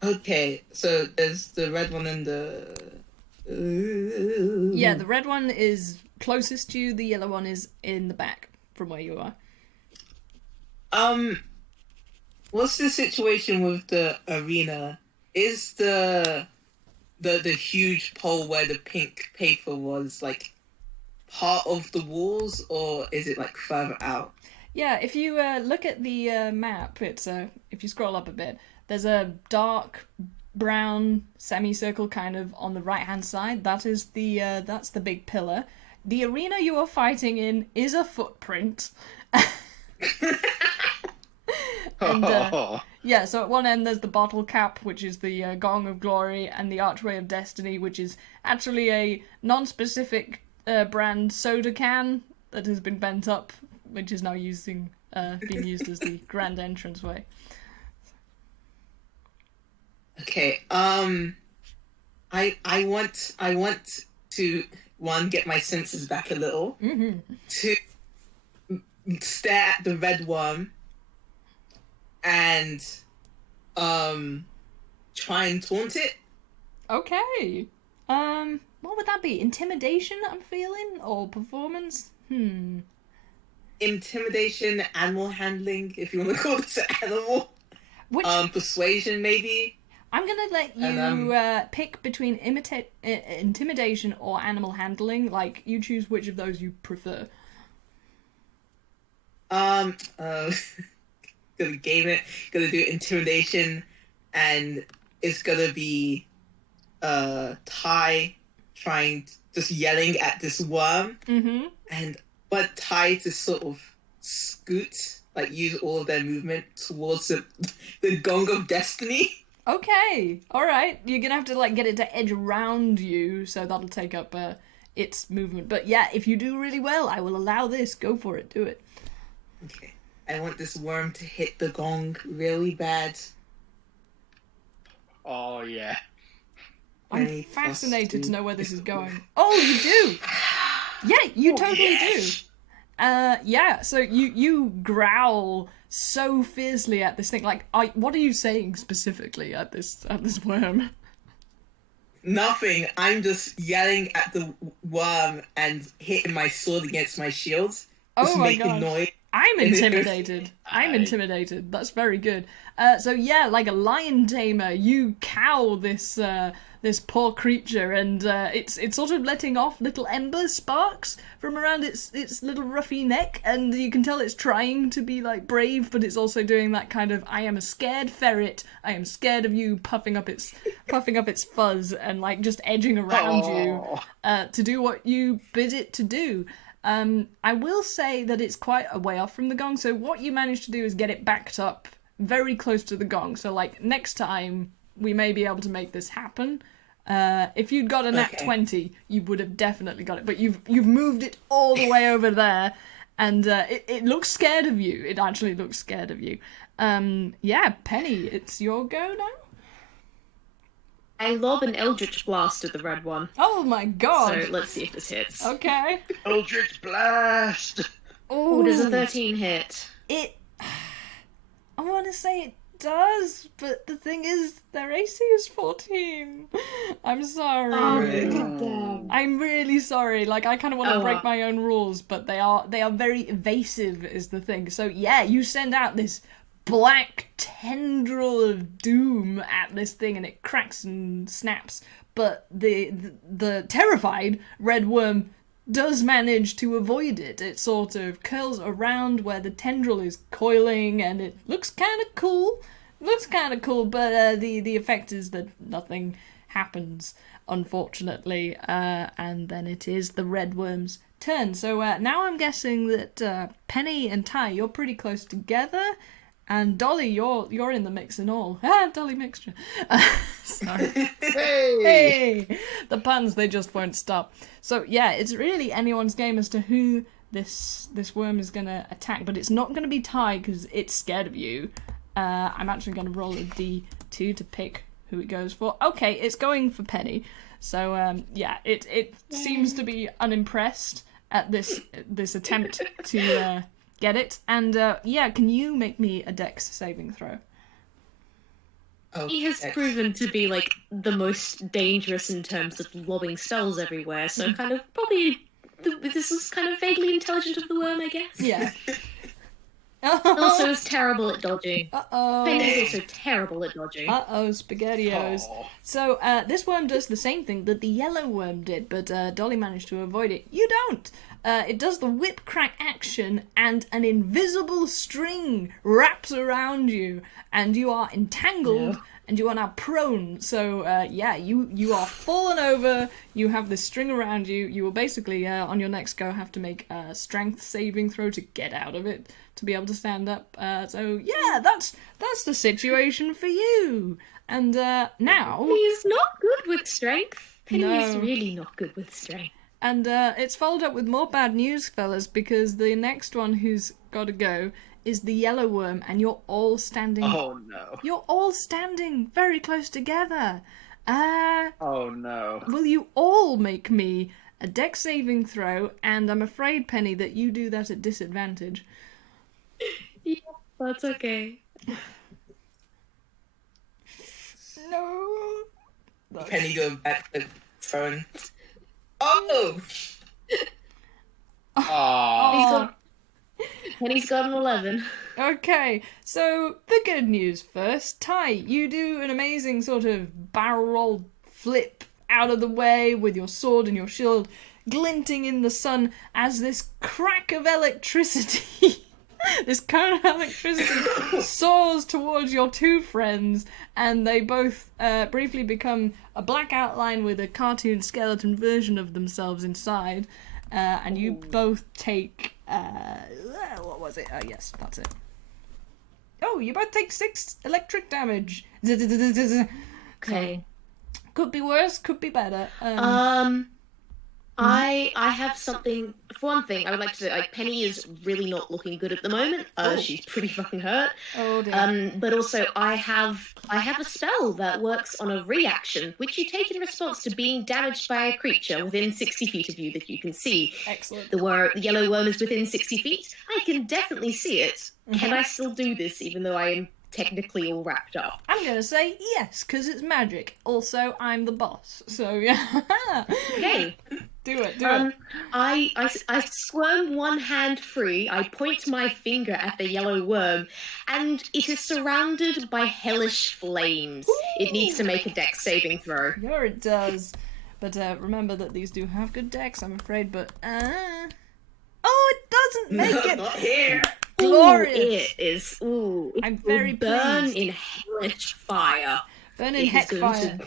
Okay, so there's the red one and the. Yeah, the red one is closest to you. The yellow one is in the back from where you are. What's the situation with the arena? Is the huge pole where the pink paper was part of the walls, or is it further out? Yeah, if you look at the map, it's if you scroll up a bit, there's a dark brown semicircle kind of on the right hand side. That is that's the big pillar. The arena you are fighting in is a footprint. And yeah, so at one end there's the bottle cap, which is the Gong of Glory, and the Archway of Destiny, which is actually a non-specific brand soda can that has been bent up, which is now being used as the grand entranceway. Okay. I want to get my senses back a little. Mm-hmm. To stare at the red worm and try and taunt it. Okay. What would that be? Intimidation, I'm feeling? Or performance? Intimidation, animal handling, if you want to call this an animal. Which Persuasion, maybe. I'm gonna let you pick between intimidation or animal handling. You choose which of those you prefer. Gonna do intimidation, and it's gonna be Ty just yelling at this worm, but Ty to sort of scoot, use all of their movement towards the Gong of Destiny. Okay, alright. You're gonna have to get it to edge around you, so that'll take up its movement. But yeah, if you do really well, I will allow this. Go for it. Do it. Okay. I want this worm to hit the gong really bad. Oh, yeah. I'm Any fascinated plus to two. know where this is going. Oh, you do! Yeah, you totally yes! yeah, so you growl so fiercely at this thing. Like, what are you saying specifically at this worm? Nothing. I'm just yelling at the worm and hitting my sword against my shield. Oh Just my making god. noise. I'm And it goes- intimidated. I'm intimidated. That's very good. So yeah, like a lion tamer, you cow this poor creature, and it's sort of letting off little ember sparks from around its little ruffy neck, and you can tell it's trying to be like brave, but it's also doing that kind of I am a scared ferret. I am scared of you, puffing up its fuzz and like just edging around you to do what you bid it to do. I will say that it's quite a way off from the gong, so what you managed to do is get it backed up very close to the gong. So like next time we may be able to make this happen. If you'd got a nat 20, you would have definitely got it. But you've moved it all the way over there, and it looks scared of you. It actually looks scared of you. Yeah, Penny, it's your go now. I lob an Eldritch Blast at the red one. Oh my god. So let's see if this hits. Okay. Eldritch Blast! Oh, does a 13 hit? It. I want to say it does, but the thing is, their AC is 14. I'm sorry. Damn. I'm really sorry. Like, I kind of want to Oh, break well. my own rules, but they are very evasive, is the thing. So yeah, you send out this black tendril of doom at this thing, and it cracks and snaps. But the terrified red worm does manage to avoid it. It sort of curls around where the tendril is coiling, and it looks kind of cool. But the effect is that nothing happens, unfortunately. And then it is the red worm's turn. So now I'm guessing that Penny and Ty, you're pretty close together. And Dolly, you're in the mix and all. Dolly mixture. Sorry. Hey! The puns, they just won't stop. So yeah, it's really anyone's game as to who this worm is gonna attack, but it's not gonna be Ty because it's scared of you. I'm actually gonna roll a D2 to pick who it goes for. Okay, it's going for Penny. So yeah, it seems to be unimpressed at this attempt to get it. And yeah, can you make me a dex saving throw? He has proven to be like the most dangerous in terms of lobbing spells everywhere, so kind of probably this is kind of vaguely intelligent of the worm, I guess. Yeah. Also is terrible at dodging. Uh-oh. Penny's also terrible at dodging. Uh-oh, SpaghettiOs. Oh. So, this worm does the same thing that the yellow worm did, but Dolly managed to avoid it. You don't! It does the whip crack action, and an invisible string wraps around you, and you are entangled, and you are now prone. So, yeah, you are fallen over, you have this string around you, you will basically, on your next go, have to make a strength saving throw to get out of it, to be able to stand up. So, yeah, that's the situation for you. And now... He's not good with strength. Penny is No. really not good with strength. And it's followed up with more bad news, fellas, because the next one who's got to go is the yellow worm, and you're all standing... Oh no. You're all standing very close together. Oh no. Will you all make me a dex saving throw? And I'm afraid, Penny, that you do that at disadvantage. Yeah, that's okay. No. Penny go back to the phone. Oh! Oh. Penny's got an 11. Okay, so the good news first. Ty, you do an amazing sort of barrel roll flip out of the way with your sword and your shield glinting in the sun as this crack of electricity, this cone of electricity soars towards your two friends, and they both briefly become a black outline with a cartoon skeleton version of themselves inside, and you both take... what was it? Yes, that's it. Oh, you both take 6 electric damage. Okay. Could be worse, could be better. I have something. For one thing, I would like to say, like, Penny is really not looking good at the moment. She's pretty fucking hurt. Oh dear. But also I have a spell that works on a reaction, which you take in response to being damaged by a creature within 60 feet of you that you can see. Excellent. The yellow worm is within 60 feet. I can definitely see it. Can I still do this, even though I am technically all wrapped up? I'm gonna say yes, because it's magic. Also, I'm the boss, so yeah. Okay. Do it. I squirm one hand free, I point my finger at the yellow worm, and it is surrounded by hellish flames. It needs to make a dex saving throw. Yeah, it does. But remember that these do have good decks, I'm afraid, but oh, it doesn't make it! Not here. Glorious! Ooh, it is. Ooh, it I'm will very burn pleased. in hellish fire. Burn in It is heck going fire. to-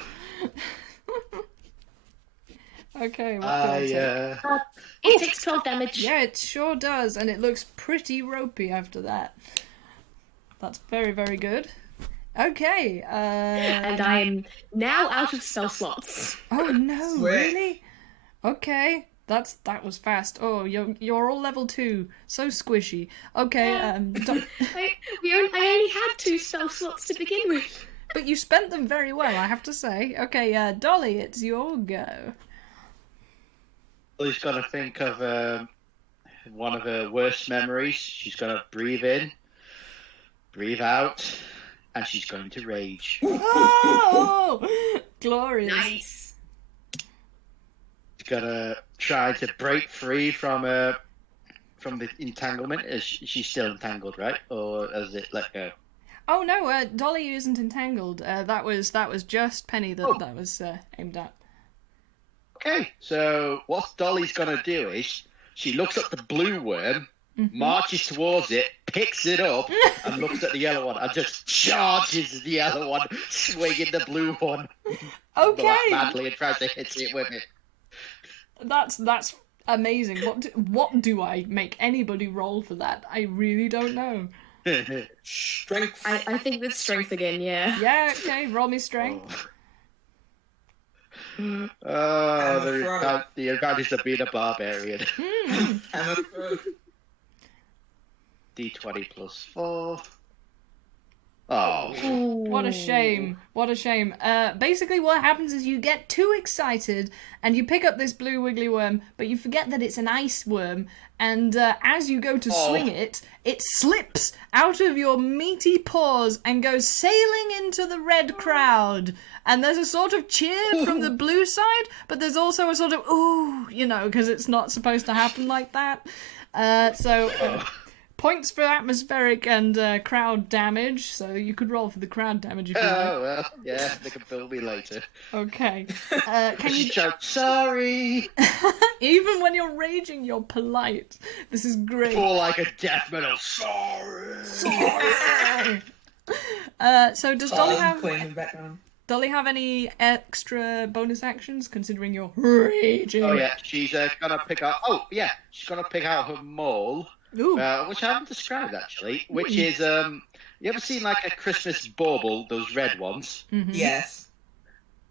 Okay, what do I take? It takes 12 damage. Yeah, it sure does, and it looks pretty ropey after that. That's very, very good. Okay, And I am now out of spell slots. oh no, Sweet. really? Okay, that was fast. Oh, you're all level 2, so squishy. Okay, I only had 2 spell slots to begin with. but you spent them very well, I have to say. Okay, Dolly, it's your go. She's got to think of one of her worst memories. She's going to breathe in, breathe out, and she's going to rage. Oh, glorious! Nice. She's going to try to break free from the entanglement. She's still entangled, right? Or has it let go? Oh no, Dolly isn't entangled. That was just Penny that was aimed at. Okay, so what Dolly's going to do is she looks at the blue worm, marches towards it, picks it up, and looks at the yellow one, and just charges the yellow one, swinging the blue one Okay, madly and tries to hit it with it. that's amazing. What do I make anybody roll for that? I really don't know. Strength. I think with strength again, yeah. Yeah, okay, roll me strength. The advantage of being a barbarian. And a throw. D20 plus 4. Oh. What a shame. What a shame. Basically what happens is you get too excited and you pick up this blue wiggly worm, but you forget that it's an ice worm, and as you go to swing it, it slips out of your meaty paws and goes sailing into the red crowd. And there's a sort of cheer from the blue side, but there's also a sort of, ooh, because it's not supposed to happen like that. Points for atmospheric and crowd damage, so you could roll for the crowd damage if you like. Oh, well, yeah, they can bill me later. Okay. Can She you... shouts, sorry! Even when you're raging, you're polite. This is great. More like a death metal, sorry! So does Dolly Playing in the background. any extra bonus actions, considering you're raging? Oh, yeah, she's gonna pick out... Oh, yeah, she's gonna pick out her maul. Ooh. Which I haven't described actually, which is you ever seen like a Christmas bauble, those red ones? Yes.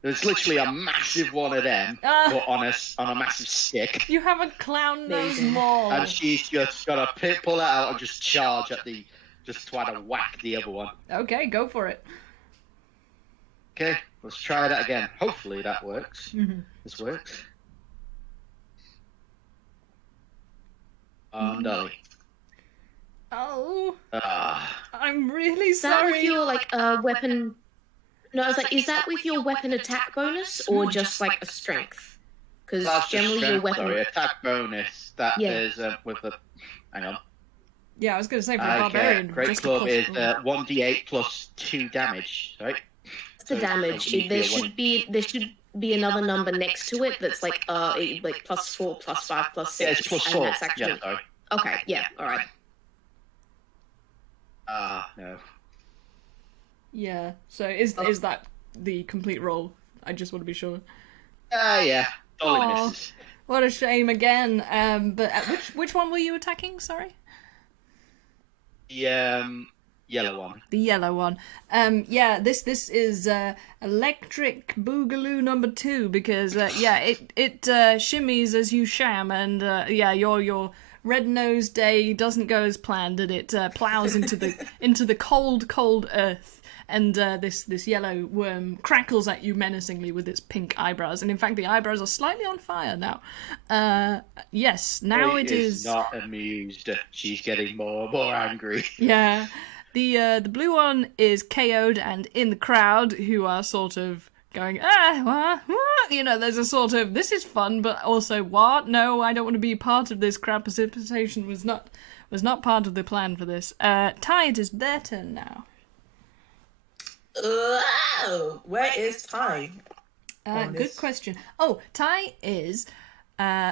There's literally a massive one of them, but on a massive stick, You have a clown nose maul. and she's just gonna pull it out and just charge at just try to whack the other one. Okay, go for it. Okay, let's try that again. Hopefully that works. This works. Dolly. Oh, Ah. I'm really Is that sorry. with your weapon? No, I was like, is that with your weapon attack bonus or just like a strength? Because That's the generally your strength, weapon. sorry, attack bonus. That Yeah. is with the. Hang on. Yeah, I was going to say for a barbarian. Great just a Club plus is four. 1d8 plus 2 damage, right? The damage. There should be another number next to it that's like +4, +5, +6. Yeah, it's plus and 4. That's actually Yeah, sorry. okay. Yeah, all right. No. Yeah. So is that the complete roll? I just want to be sure. Yeah. Dolly Aw. misses. What a shame again. But which one were you attacking? Sorry. Yeah, yellow one. The yellow one. Yeah, this is Electric Boogaloo number 2 because it shimmies as you sham, and your red-nosed day doesn't go as planned, and it plows into the cold earth. And this yellow worm crackles at you menacingly with its pink eyebrows, and in fact the eyebrows are slightly on fire now. Yes, now it is not amused. She's getting more and more angry. Yeah. The blue one is KO'd and in the crowd, who are sort of going, there's a sort of, this is fun, but also, what? No, I don't want to be part of this. Crowd participation was not part of the plan for this. Ty, it is their turn now. Where is Ty? Good question. Oh, Ty is...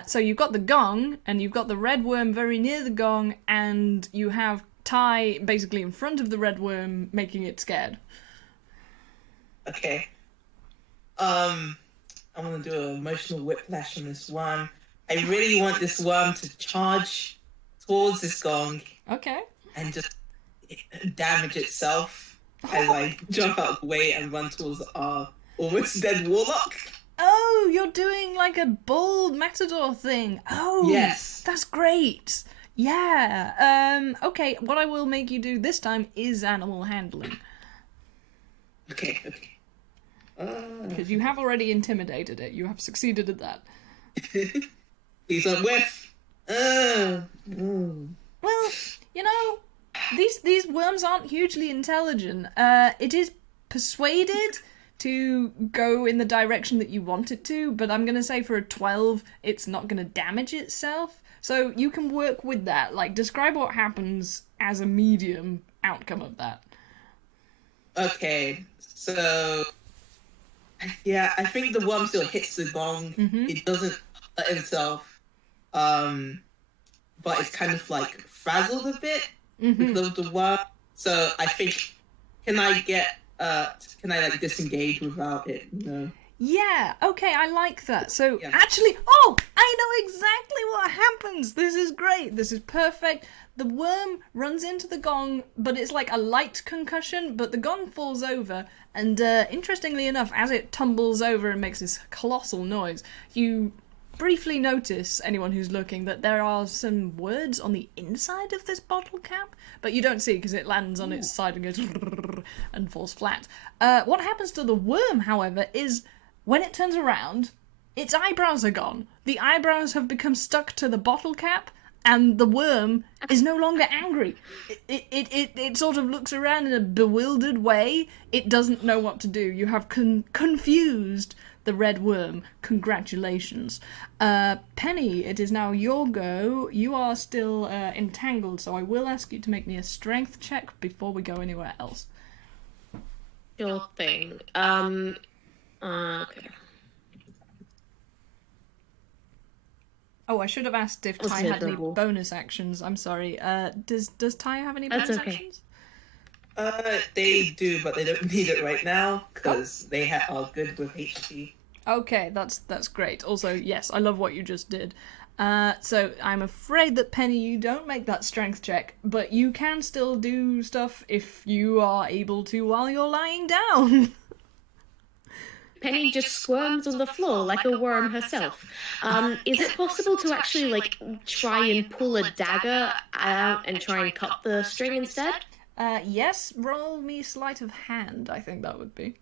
so you've got the gong, and you've got the red worm very near the gong, and you have Ty basically in front of the red worm, making it scared. Okay. I'm gonna do an emotional whiplash on this one. I really want this worm to charge towards this gong. Okay. And just damage itself as I jump out the way and run towards our almost dead warlock. Oh, you're doing like a bull matador thing. Oh, yes. That's great. Yeah. Okay, what I will make you do this time is animal handling. Okay. Because you have already intimidated it. You have succeeded at that. He's a whiff. Well, these worms aren't hugely intelligent. It is persuaded to go in the direction that you want it to, but I'm going to say for a 12, it's not going to damage itself. So you can work with that. Like, describe what happens as a medium outcome of that. Okay, so... Yeah, I think the worm still hits the gong. Mm-hmm. It doesn't hurt itself. But it's kind of, like, frazzled a bit because of the worm. So I think... Can I disengage without it, Yeah, okay, I like that. So, Actually, I know exactly what happens! This is great, this is perfect. The worm runs into the gong, but it's like a light concussion, but the gong falls over, and interestingly enough, as it tumbles over and makes this colossal noise, you briefly notice, anyone who's looking, that there are some words on the inside of this bottle cap, but you don't see because it lands on its side and goes and falls flat. What happens to the worm, however, is when it turns around, its eyebrows are gone. The eyebrows have become stuck to the bottle cap, and the worm is no longer angry. It sort of looks around in a bewildered way. It doesn't know what to do. You have confused the red worm. Congratulations. Penny, it is now your go. You are still entangled, so I will ask you to make me a strength check before we go anywhere else. Sure thing. Okay. Oh, I should have asked if Ty had any bonus actions. I'm sorry. Does Ty have any bonus actions? They do, but they don't need it right now because they are good with HP. Okay, that's great. Also, yes, I love what you just did. So I'm afraid that Penny, you don't make that strength check, but you can still do stuff if you are able to while you're lying down. Penny just squirms on the floor like a worm herself. Is it possible to actually, try and pull a dagger out and try and cut the string instead? Yes, roll me sleight of hand, I think that would be.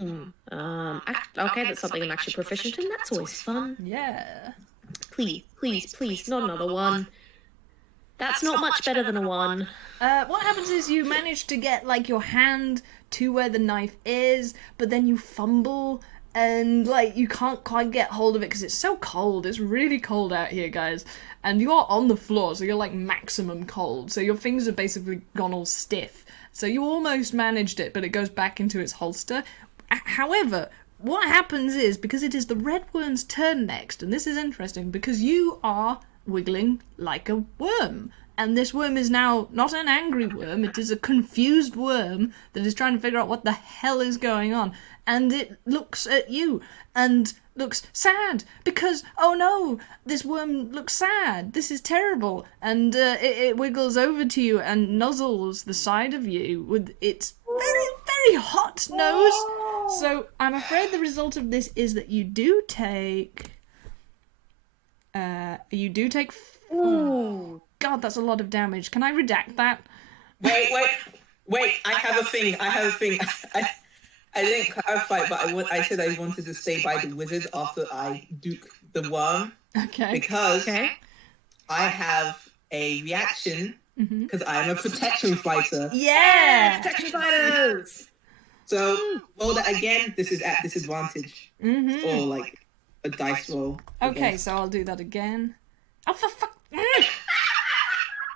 Okay, that's something I'm actually proficient in. That's always fun. Yeah. Please, not another one. That's not much better than a 1. What happens is you manage to get, your hand to where the knife is, but then you fumble, and, you can't quite get hold of it because it's so cold. It's really cold out here, guys. And you're on the floor, so you're, maximum cold. So your fingers have basically gone all stiff. So you almost managed it, but it goes back into its holster. However, what happens is, because it is the red worm's turn next, and this is interesting, because you are wiggling like a worm. And this worm is now not an angry worm, it is a confused worm that is trying to figure out what the hell is going on. And it looks at you. And looks sad because, oh no, this worm looks sad. This is terrible. And it wiggles over to you and nuzzles the side of you with its very, very hot nose. So I'm afraid the result of this is that you do take... Oh, God, that's a lot of damage. Can I redact that? Wait. I have a thing. I didn't clarify, but I said I wanted to stay by the wizard after I duke the worm. Okay. Because I have a reaction because I'm a protection fighter. Yeah! Protection fighters! So roll that again. This is at disadvantage. Or like a dice roll. Okay, so I'll do that again. Oh, for fuck.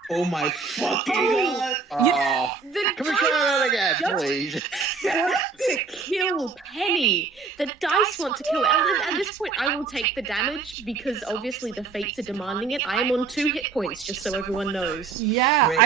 Oh my fucking god. Oh. The Can we try that again, please? want to kill Penny. The dice want to kill her. At this point, I will take the damage because obviously the fates are demanding it. I am on 2 hit points, just so everyone knows. Yeah, Great.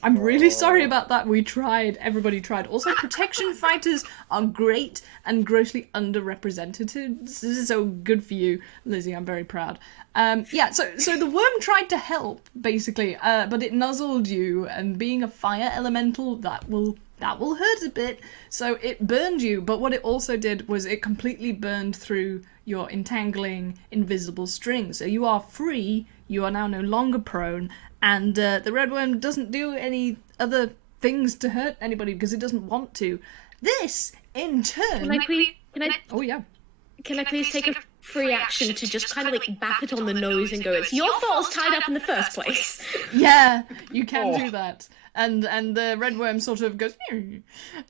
I'm really sorry about that. We tried. Everybody tried. Also, protection fighters are great and grossly underrepresented. This is so good for you, Lizzie. I'm very proud. So the worm tried to help, basically, but it nuzzled you, and being a fire elemental, that will hurt a bit. So it burned you, but what it also did was it completely burned through your entangling invisible string. So you are free. You are now no longer prone. And the red worm doesn't do any other things to hurt anybody because it doesn't want to. This, in turn... Oh, yeah. Can I please take a free action to just kind of like bap it on the nose and go, it's your fault it's tied up in the first place? Yeah, you can do that. And the red worm sort of goes...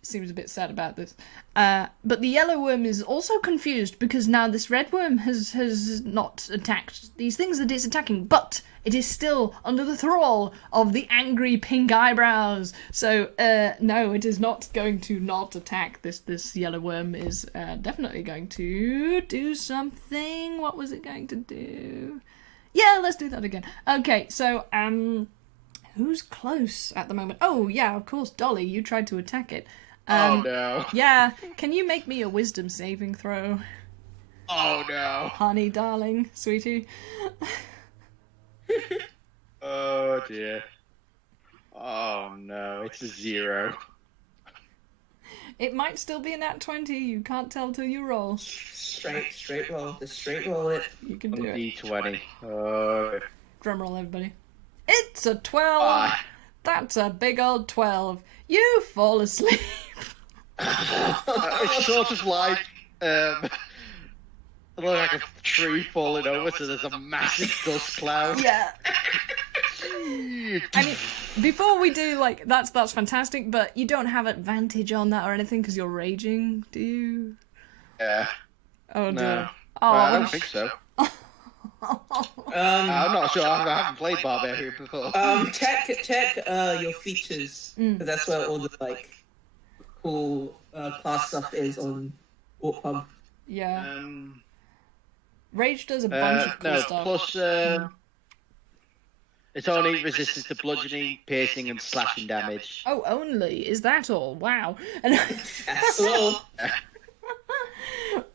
Seems a bit sad about this. But the yellow worm is also confused because now this red worm has not attacked these things that it's attacking, but it is still under the thrall of the angry pink eyebrows. So, no, it is not going to not attack. This yellow worm is definitely going to do something. What was it going to do? Yeah, let's do that again. Okay, so, who's close at the moment? Oh, yeah, of course, Dolly, you tried to attack it. Oh no. Yeah, can you make me a wisdom saving throw? Oh no. Honey, darling, sweetie. Oh dear. Oh no, it's a 0. It might still be a nat 20, you can't tell till you roll. Straight roll. Just straight roll it. You can do it. D20. Oh. Drum roll, everybody. It's a 12! Ah. That's a big old 12. You fall asleep. It's sort of like like a tree falling over, so there's a massive dust cloud. Yeah. I mean, before we do, like, that's fantastic, but you don't have advantage on that or anything because you're raging, do you? Yeah. Oh, No. dear. Well, I Oh, don't think so. I'm not sure. I haven't played Barbarian before. Check your features, because that's where all the like cool class stuff is on Warpub. yeah. Rage does a bunch of cool no, stuff. plus it's only resistance to bludgeoning, piercing, and slashing damage. Oh, only? Is that all? Wow. And That's all.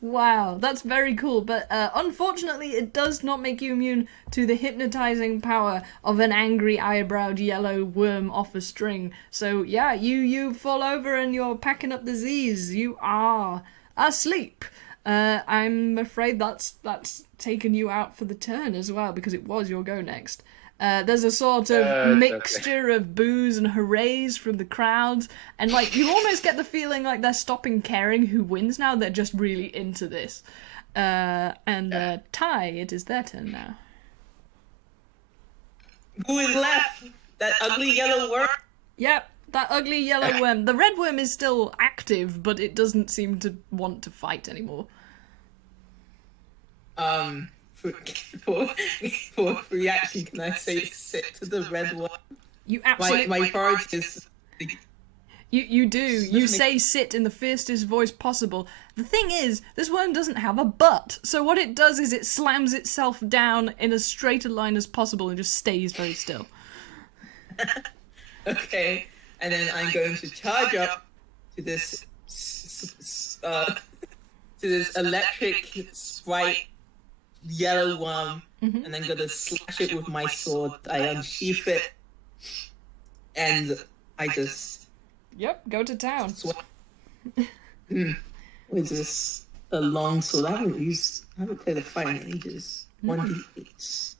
wow, that's very cool, but unfortunately it does not make you immune to the hypnotizing power of an angry eyebrowed yellow worm off a string. So yeah, you fall over and you're packing up the Z's. You are asleep. I'm afraid that's taken you out for the turn as well, because it was your go next. There's a sort of mixture of boos and hoorays from the crowds, and like you almost get the feeling like they're stopping caring who wins now. They're just really into this. And Ty, it is their turn now. Who is left? That ugly yellow worm? Yep, that ugly yellow worm. The red worm is still active, but it doesn't seem to want to fight anymore. For reaction, can I say sit to the red one? You absolutely... My priority is... You do. You say sit in the fiercest voice possible. The thing is, this worm doesn't have a butt, so what it does is it slams itself down in as straight a line as possible and just stays very still. Okay, and then I'm going to charge up to this to this electric sprite yellow worm, and then gonna slash it with my sword. I unsheath it, and I just Yep, go to town. with this a long sword. I haven't played a fight in ages. 1d8.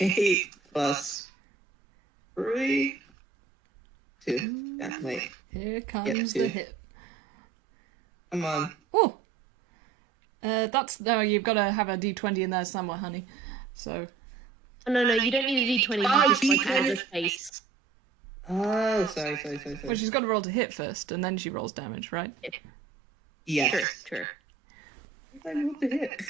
8 plus 3. 2. Yeah, wait. Here comes the hit. Come on. Oh! No, you've got to have a d20 in there somewhere, honey. So... Oh, no, you don't need a d20, you just like add a space. Oh, sorry. Well, she's got to roll to hit first, and then she rolls damage, right? Yeah. True. I moved to hit.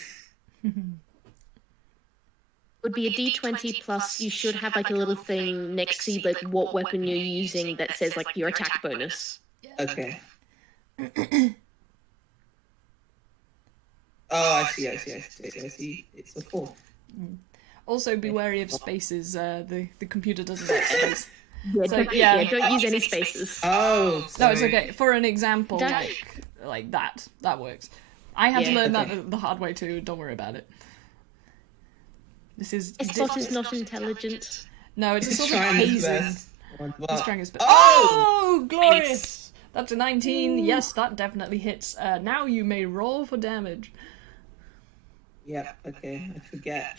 Would be a d20 plus you should have like a little thing next to like what weapon you're using that says like your attack bonus. Okay. Oh, I see. It's a 4. Also, be wary of spaces. The computer doesn't like space. Yeah, don't use any spaces. Oh, No, sorry. it's okay. For an example, That- like that works. I had to Yeah, learn okay. that the hard way too. Don't worry about it. This is Spot is not intelligent. no, it's a He's sort of trying his hazing. best. He's trying his best. Oh! Oh, glorious! That's a 19. Yes, that definitely hits. Now you may roll for damage. Yeah, okay, I forget.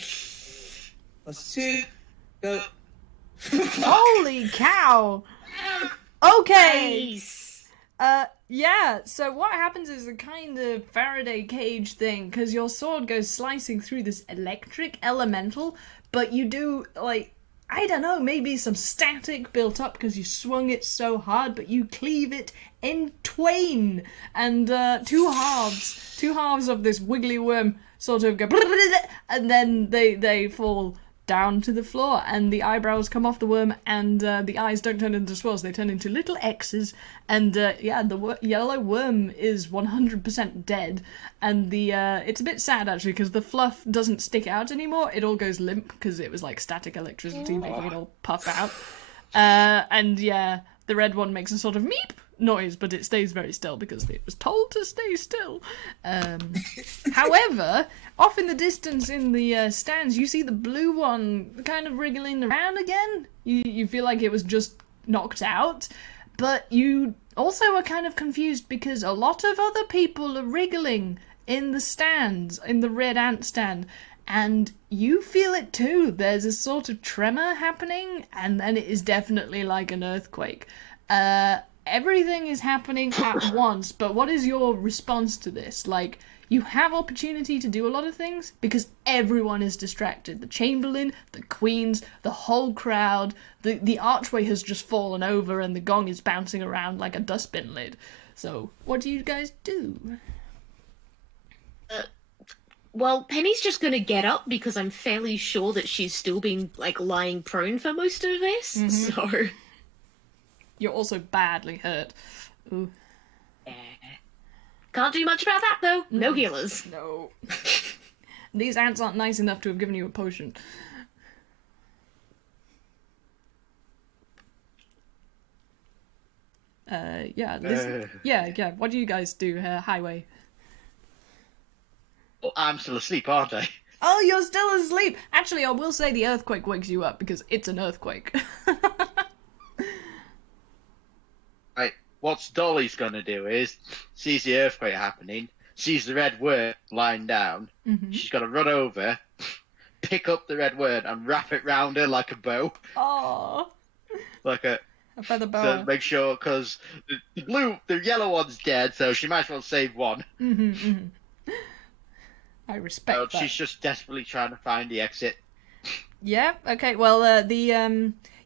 Plus 2. Go. Holy cow! Okay. Nice. Yeah, so what happens is a kind of Faraday cage thing, because your sword goes slicing through this electric elemental, but you do, like, I don't know, maybe some static built up because you swung it so hard, but you cleave it in twain, and two halves of this wiggly worm sort of go, and then they fall down to the floor, and the eyebrows come off the worm, and the eyes don't turn into swirls, they turn into little X's, and the yellow worm is 100% dead, and it's a bit sad actually, because the fluff doesn't stick out anymore, it all goes limp, because it was like static electricity making it all puff out, and yeah, the red one makes a sort of meep noise, but it stays very still because it was told to stay still. However, off in the distance in the stands, you see the blue one kind of wriggling around again. You feel like it was just knocked out, but you also are kind of confused because a lot of other people are wriggling in the stands, in the red ant stand, and you feel it too. There's a sort of tremor happening, and then it is definitely like an earthquake. Everything is happening at once, but what is your response to this? Like, you have opportunity to do a lot of things because everyone is distracted. The Chamberlain, the Queens, the whole crowd, the archway has just fallen over and the gong is bouncing around like a dustbin lid. So, what do you guys do? Well, Penny's just gonna get up because I'm fairly sure that she's still been like lying prone for most of this, so... You're also badly hurt. Ooh. Can't do much about that though. No healers. No. These ants aren't nice enough to have given you a potion. Yeah. What do you guys do, Highway? Well, I'm still asleep, aren't I? Oh, you're still asleep! Actually, I will say the earthquake wakes you up because it's an earthquake. Right. What Dolly's gonna do is sees the earthquake happening, sees the red worm lying down. She's gonna run over, pick up the red worm, and wrap it round her like a bow, Oh, like a feather to boa. make sure because the yellow one's dead, so she might as well save one. I respect So that. she's just desperately trying to find the exit. Yeah. Okay. Well,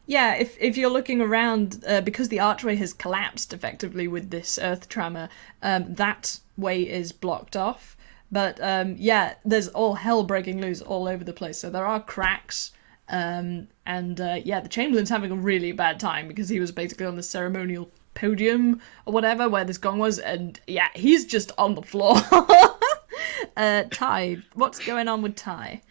if you're looking around, because the archway has collapsed effectively with this earth tremor, that way is blocked off. But there's all hell breaking loose all over the place. So there are cracks. The Chamberlain's having a really bad time because he was basically on the ceremonial podium or whatever where this gong was, and yeah, he's just on the floor. Ty, what's going on with Ty?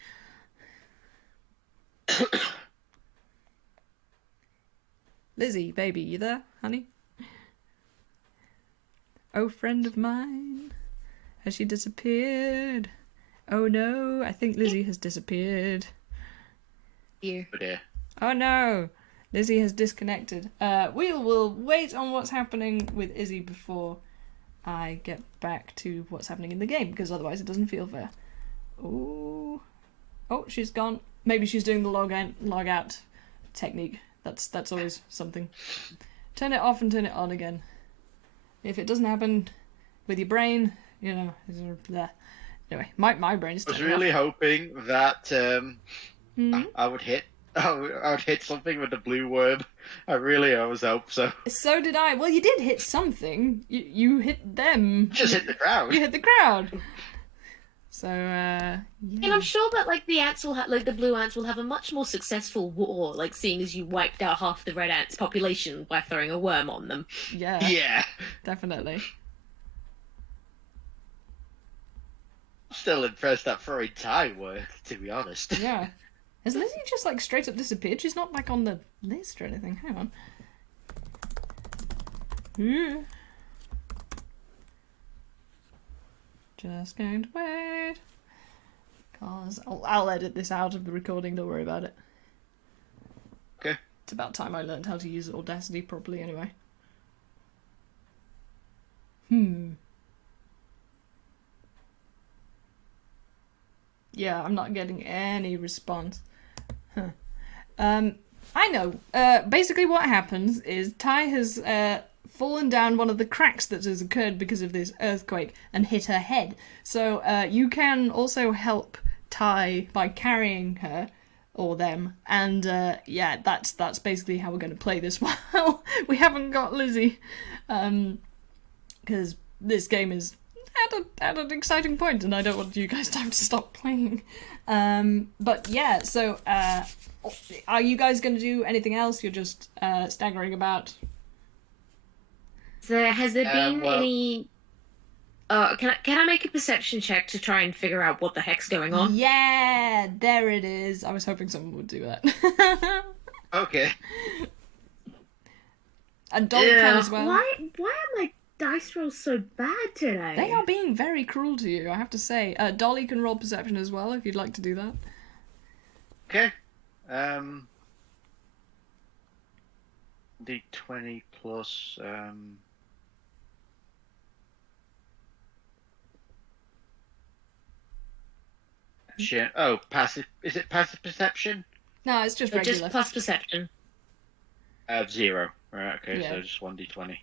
Lizzie, baby, you there, honey? Oh, friend of mine, has she disappeared? Oh no, I think Lizzie has disappeared. Here. Oh dear. Oh no, Lizzie has disconnected. We will wait on what's happening with Izzy before I get back to what's happening in the game, because otherwise it doesn't feel fair. Oh, she's gone. Maybe she's doing the log out technique. That's always something. Turn it off and turn it on again. If it doesn't happen with your brain, you know, bleh. Anyway, my brain's. I was really hoping that I would hit something with the blue worm. I really always hope so. So did I. Well, you did hit something. You hit them. Just hit the crowd. You hit the crowd. So, yeah. And I'm sure that like the ants will have, like the blue ants will have a much more successful war, like seeing as you wiped out half the red ants' population by throwing a worm on them. Yeah. Yeah. Definitely. Still impressed that throwing tie worked, to be honest. Yeah. Has Lizzie just like straight up disappeared? She's not like on the list or anything. Hang on. Ooh. Just going to wait. Cause I'll edit this out of the recording, don't worry about it. Okay. It's about time I learned how to use Audacity properly anyway. Yeah, I'm not getting any response. I know. Basically what happens is Ty has fallen down one of the cracks that has occurred because of this earthquake and hit her head. So you can also help Ty by carrying her or them, and yeah, that's basically how we're going to play this while we haven't got Lizzie, because this game is at an exciting point and I don't want you guys to have to stop playing. But yeah, so are you guys going to do anything else? You're just staggering about? So has there been well- any... can I make a perception check to try and figure out what the heck's going on? Yeah, there it is. I was hoping someone would do that. Okay. And Dolly can as well. Why are my dice rolls so bad today? They are being very cruel to you, I have to say. Dolly can roll perception as well, if you'd like to do that. Okay. D20 plus shit. Oh, passive. Is it passive perception? No, it's just Or regular. just plus perception. 0. Right. Okay. Yeah. So just 1d20.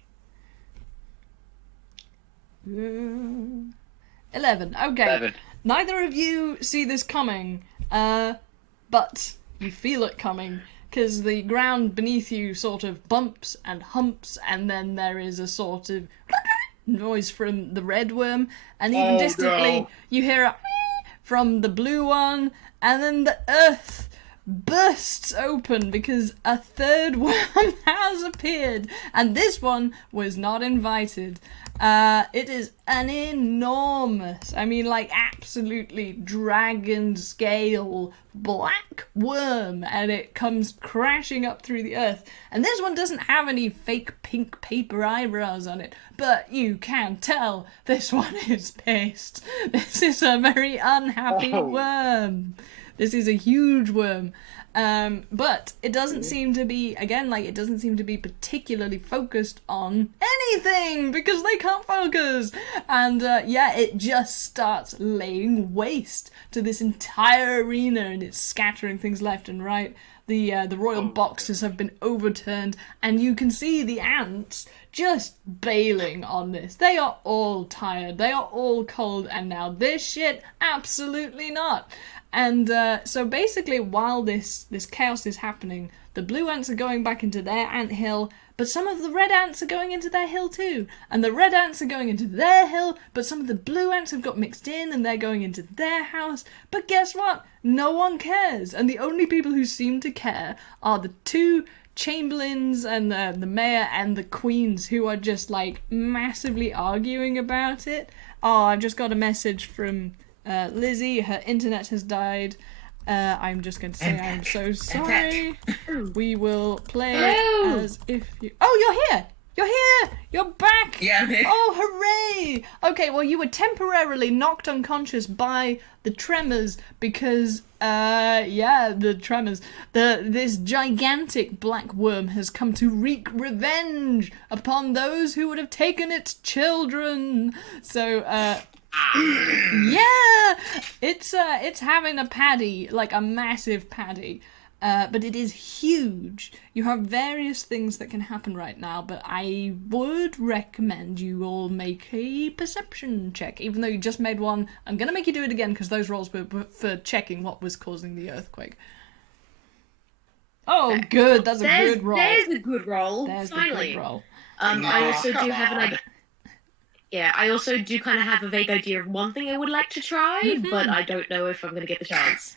11. Okay. 11. Neither of you see this coming, but you feel it coming, because the ground beneath you sort of bumps and humps, and then there is a sort of noise from the red worm, and even Oh, distantly no. you hear a from the blue one, and then the earth bursts open because a third worm has appeared, and this one was not invited. It is an enormous, I mean, like, absolutely dragon scale black worm, and it comes crashing up through the earth. And this one doesn't have any fake pink paper eyebrows on it, but you can tell this one is pissed. This is a very unhappy Oh. worm. This is a huge worm. But it doesn't seem to be, again, like, it doesn't seem to be particularly focused on anything, because they can't focus. And, yeah, it just starts laying waste to this entire arena, and it's scattering things left and right. The royal boxes have been overturned, and you can see the ants just bailing on this. They are all tired, they are all cold, and now this shit, absolutely not. And so basically, while this chaos is happening, the blue ants are going back into their anthill, but some of the red ants are going into their hill too. And the red ants are going into their hill, but some of the blue ants have got mixed in and they're going into their house. But guess what? No one cares. And the only people who seem to care are the two chamberlains and the mayor and the queens, who are just like massively arguing about it. Oh, I've just got a message from Lizzie. Her internet has died. I'm just going to say I'm so sorry. We will play Hello. as if you... Oh, you're here! You're here! You're back! Yeah, I'm here. Oh, hooray! Okay, well, you were temporarily knocked unconscious by the tremors because, the tremors. This gigantic black worm has come to wreak revenge upon those who would have taken its children. So, yeah! It's having a paddy, like a massive paddy. But it is huge. You have various things that can happen right now, but I would recommend you all make a perception check. Even though you just made one, I'm going to make you do it again because those rolls were for checking what was causing the earthquake. Oh, good. That's a good roll. There's a good roll. There's the Finally. good roll. I also do come have an on. idea. Yeah, I also do kind of have a vague idea of one thing I would like to try, but I don't know if I'm going to get the chance.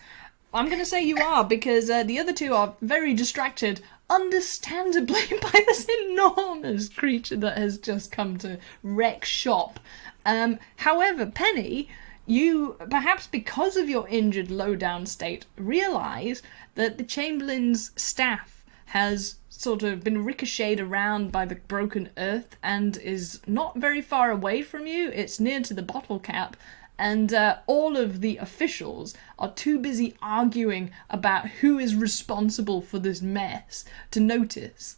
I'm going to say you are, because the other two are very distracted, understandably, by this enormous creature that has just come to wreck shop. However, Penny, you, perhaps because of your injured low-down state, realise that the Chamberlain's staff has sort of been ricocheted around by the broken earth and is not very far away from you. It's near to the bottle cap. And all of the officials are too busy arguing about who is responsible for this mess to notice.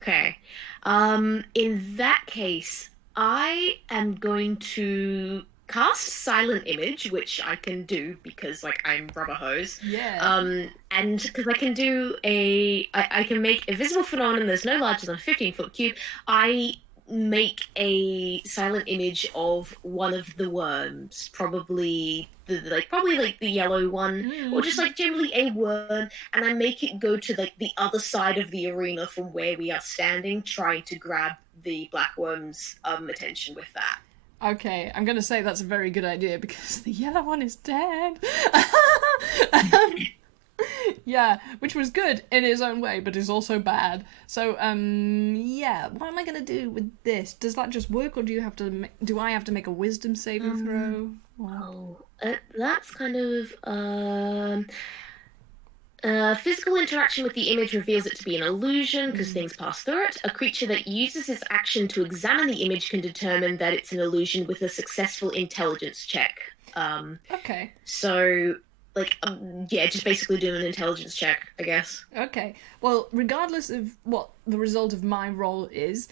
Okay. In that case, I am going to cast Silent Image, which I can do because, like, I'm Rubber Hose. Yeah. And because I can do I can make a visible phenomenon that's no larger than a 15-foot cube. I make a silent image of one of the worms, probably the yellow one, or just like generally a worm, and I make it go to like the other side of the arena from where we are standing, trying to grab the black worm's attention with that. Okay, I'm going to say that's a very good idea because the yellow one is dead. Yeah, which was good in its own way, but is also bad. So, yeah, what am I gonna do with this? Does that just work, or do I have to make a wisdom saving throw? Oh, that's kind of physical interaction with the image reveals it to be an illusion because things pass through it. A creature that uses its action to examine the image can determine that it's an illusion with a successful intelligence check. Okay. So. Just basically doing an intelligence check, I guess. Okay. Well, regardless of what the result of my roll is,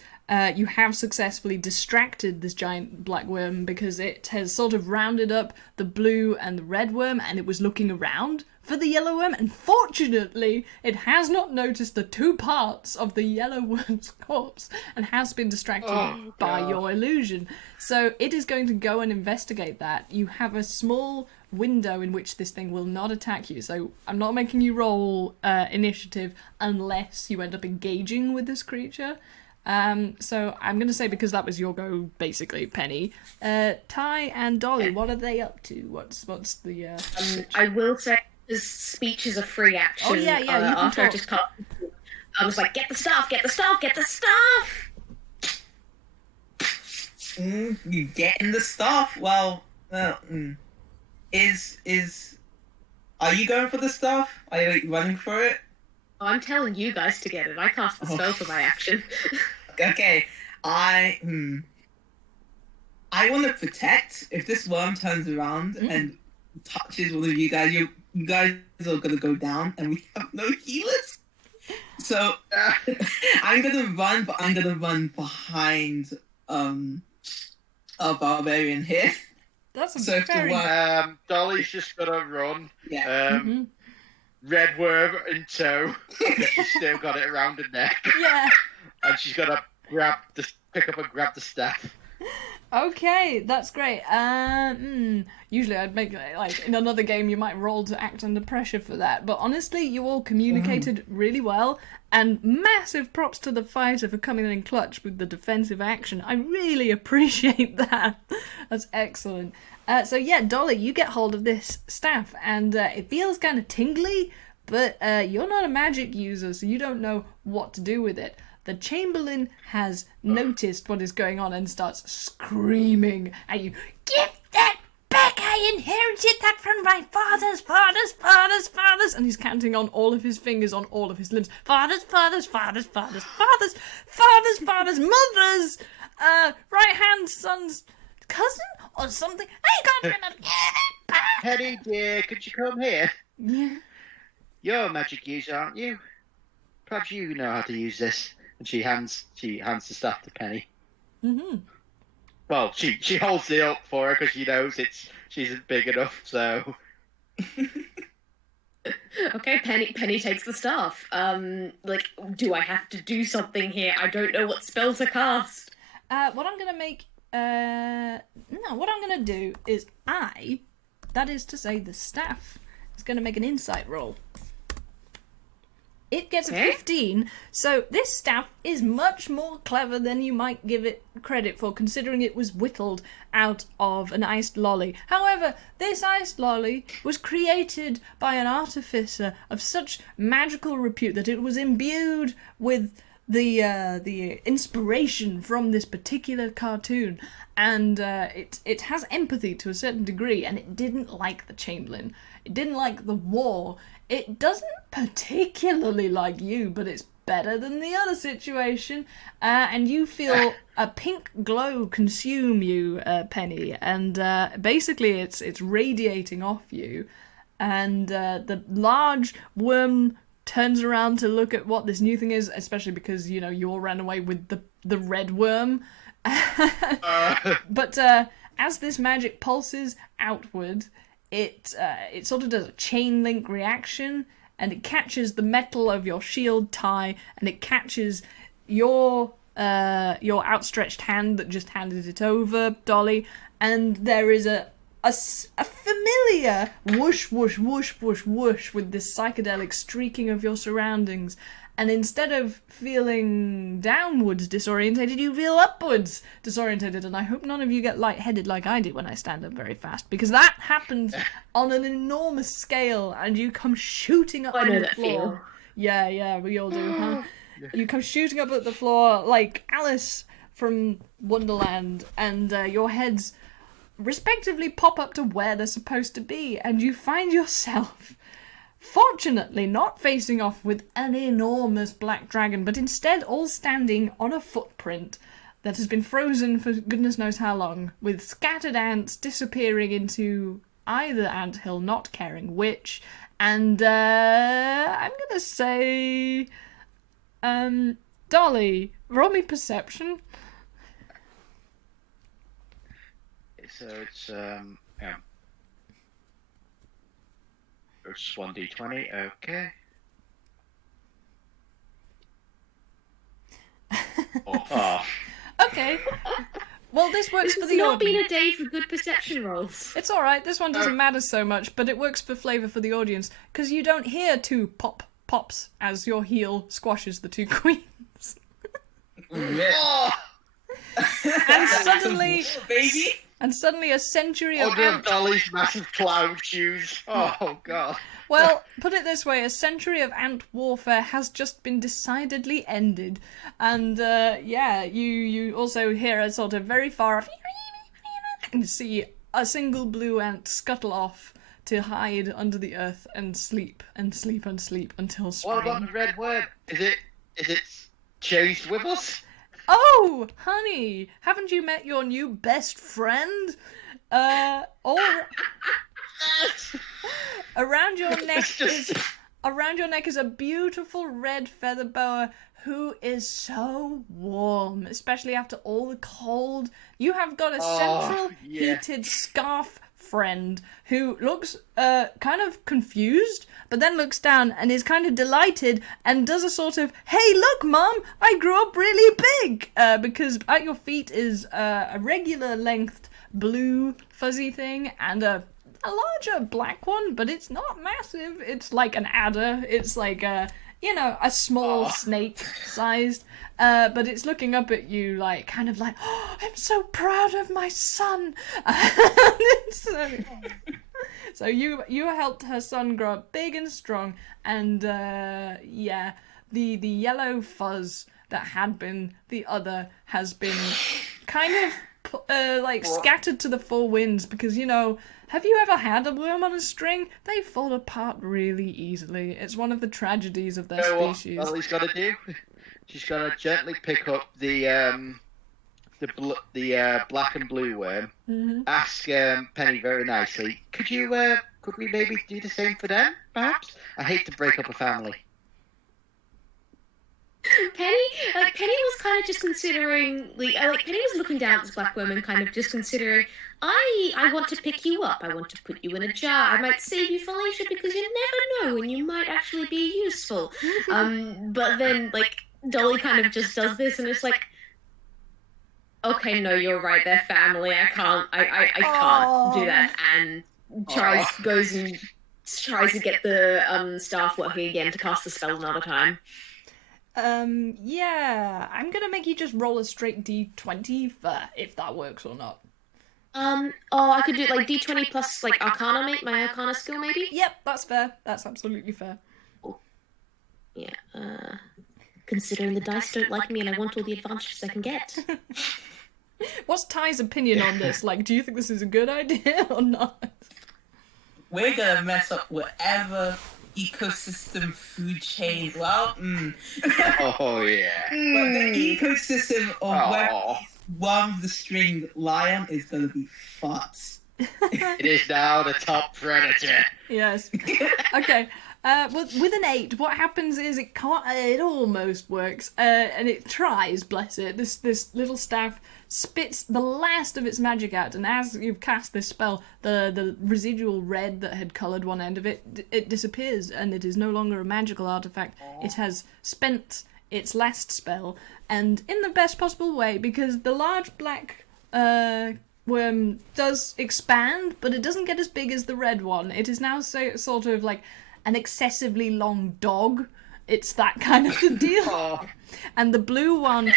you have successfully distracted this giant black worm because it has sort of rounded up the blue and the red worm and it was looking around for the yellow worm, and fortunately it has not noticed the two parts of the yellow worm's corpse and has been distracted by your illusion. So it is going to go and investigate that. You have a small window in which this thing will not attack you, so I'm not making you roll initiative unless you end up engaging with this creature. So I'm going to say, because that was your go, basically, Penny. Ty and Dolly, what are they up to? What's the I will say his speech is a free action. Oh, yeah, you can after I talk. just cut. I was like, get the stuff, get the stuff, get the stuff! You getting the stuff? Well, is are you going for the stuff? Are you running for it? Oh, I'm telling you guys to get it. I cast the spell for my action. Okay, I want to protect. If this worm turns around and touches one of you guys, you guys are gonna go down, and we have no healers. So I'm gonna run, but I'm gonna run behind a barbarian here. That's a So if the very... worm, Dolly's just gotta run. yeah. Red worm in tow. She's still got it around her neck. Yeah. And she's gotta pick up and grab the staff. Okay, that's great. Usually I'd make, like, in another game you might roll to act under pressure for that, but honestly, you all communicated really well, and massive props to the fighter for coming in clutch with the defensive action. I really appreciate that. That's excellent. So yeah, Dolly, you get hold of this staff, and it feels kind of tingly, but you're not a magic user, so you don't know what to do with it. The Chamberlain has noticed what is going on and starts screaming at you. Give that back, I inherited that from my fathers, and he's counting on all of his fingers on all of his limbs. Fathers, mothers, right hand son's cousin or something. I can't remember. Penny, dear, could you come here? Yeah. You're a magic user, aren't you? Perhaps you know how to use this. And she hands the staff to Penny. Mm-hmm. Well, she holds it up for her because she knows she's big enough. So. Okay, Penny takes the staff. Do I have to do something here? I don't know what spell to cast. What I'm gonna do is that is to say the staff, is gonna make an insight roll. It gets a 15, so this staff is much more clever than you might give it credit for, considering it was whittled out of an iced lolly. However, this iced lolly was created by an artificer of such magical repute that it was imbued with the inspiration from this particular cartoon, and it has empathy to a certain degree, and it didn't like the Chamberlain. It didn't like the war. It doesn't particularly like you, but it's better than the other situation. And you feel a pink glow consume you, Penny, and basically it's radiating off you. And the large worm turns around to look at what this new thing is, especially because, you know, you all ran away with the red worm. But as this magic pulses outward, it sort of does a chain link reaction, and it catches the metal of your shield tie, and it catches your outstretched hand that just handed it over, Dolly, and there is a familiar whoosh, whoosh, whoosh, whoosh, whoosh with this psychedelic streaking of your surroundings. And instead of feeling downwards disorientated, you feel upwards disorientated. And I hope none of you get lightheaded like I did when I stand up very fast, because that happens on an enormous scale, and you come shooting up on the floor. Yeah, we all do, huh? You come shooting up at the floor like Alice from Wonderland, and your heads respectively pop up to where they're supposed to be, and you find yourself, fortunately, not facing off with an enormous black dragon, but instead all standing on a footprint that has been frozen for goodness knows how long, with scattered ants disappearing into either anthill, not caring which, and I'm gonna say, Dolly, roll me perception. So it's it's 1d20, okay. Oh. Okay. Well, this works for It's the not audience. been a day for good perception rolls. It's alright, this one doesn't matter so much, but it works for flavour for the audience, because you don't hear two pops as your heel squashes the two queens. Oh. And suddenly... baby. And suddenly a century of Under Dolly's massive cloud shoes. Oh, God. Well, put it this way, a century of ant warfare has just been decidedly ended. And, you also hear a sort of very far off... and see a single blue ant scuttle off to hide under the earth and sleep and sleep and sleep until spring. What about the red worm? Is it chased with us? Oh, honey, haven't you met your new best friend? Around your neck is a beautiful red feather boa who is so warm, especially after all the cold. You have got a central heated scarf friend who looks kind of confused, but then looks down and is kind of delighted and does a sort of, hey look mom, I grew up really big, because at your feet is a regular length blue fuzzy thing and a larger black one, but it's not massive. It's like an adder. It's like a small snake sized, but it's looking up at you like, kind of like, oh, I'm so proud of my son. So you helped her son grow up big and strong, and the yellow fuzz that had been the other has been kind of scattered to the four winds because, have you ever had a worm on a string? They fall apart really easily. It's one of the tragedies of their species. What Ollie's got to do? She's got to gently pick up the black and blue worm. Mm-hmm. Ask Penny very nicely. Could we maybe do the same for them? Perhaps. I hate to break up a family. Penny was kind of just considering, Penny was looking down at this black worm and kind of just considering, I want to pick you up, I want to put you in a jar, I might save you, Felicia, because you never know when you might actually be useful. But then, Dolly kind of just does this, and it's like, okay, no, you're right, they're family, I can't do that, and goes and tries to get the staff working again to cast the spell another time. Yeah, I'm gonna make you just roll a straight D20 for if that works or not. I could do D20 plus Arcana, my Arcana skill, maybe? Yep, that's fair. That's absolutely fair. Cool. Yeah, considering the dice don't like me and I want all the advantages I can get. What's Ty's opinion on this? Do you think this is a good idea or not? We're gonna mess up whatever ecosystem food chain. Well, Oh yeah. But the ecosystem of where one of the string lion is gonna be fucked. It is now the top predator. Yes. Okay. With an 8, what happens is it can't. It almost works, and it tries. Bless it. This little staff spits the last of its magic out, and as you've cast this spell, the residual red that had coloured one end of it disappears, and it is no longer a magical artifact. It has spent its last spell, and in the best possible way, because the large black worm does expand, but it doesn't get as big as the red one. It is now sort of like an excessively long dog. It's that kind of a deal. And the blue one,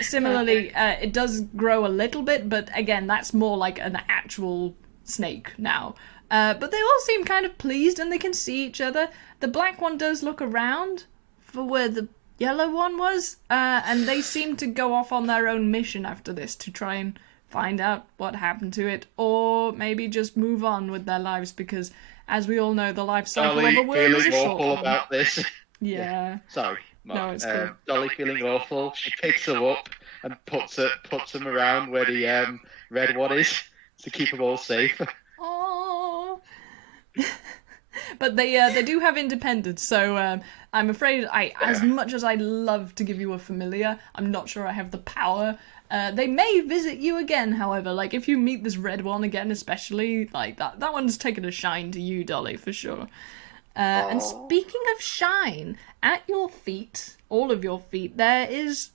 similarly, it does grow a little bit, but again, that's more like an actual snake now. But they all seem kind of pleased and they can see each other. The black one does look around for where the yellow one was, and they seem to go off on their own mission after this to try and find out what happened to it, or maybe just move on with their lives, because as we all know, the life cycle of a worm is a short one. About this. Yeah. Sorry, Mark. No, it's cool. Dolly feeling awful. She picks them up and puts them around where the red one is to keep them all safe. Oh. But they do have independence, so I'm afraid as much as I'd love to give you a familiar, I'm not sure I have the power. They may visit you again, however. If you meet this red one again, especially, that one's taken a shine to you, Dolly, for sure. And speaking of shine, at your feet, all of your feet, there is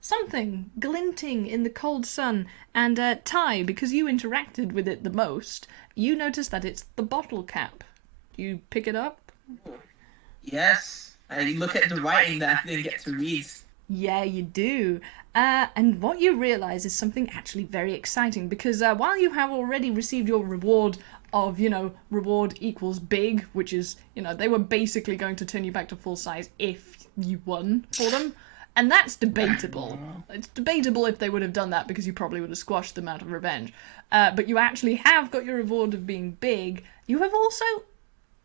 something glinting in the cold sun. And Ty, because you interacted with it the most, you notice that it's the bottle cap. Do you pick it up? Yes. I look at the writing that I didn't get to read. Yeah, you do. And what you realise is something actually very exciting, because while you have already received your reward of, reward equals big, which is, they were basically going to turn you back to full size if you won for them. And that's debatable. It's debatable if they would have done that, because you probably would have squashed them out of revenge. But you actually have got your reward of being big. You have also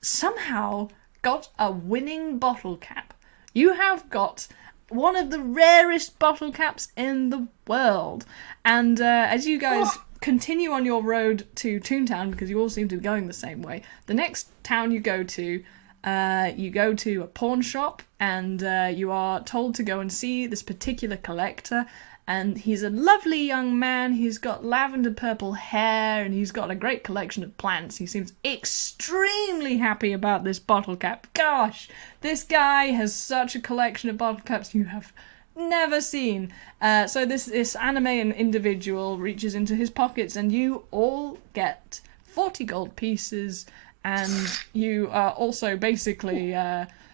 somehow got a winning bottle cap. You have got one of the rarest bottle caps in the world. And as you guys continue on your road to Toontown, because you all seem to be going the same way, the next town you go to a pawn shop, and you are told to go and see this particular collector. And he's a lovely young man. He's got lavender purple hair, and he's got a great collection of plants. He seems extremely happy about this bottle cap. Gosh, this guy has such a collection of bottle caps you have never seen. So this anime individual reaches into his pockets, and you all get 40 gold pieces, and you are also basically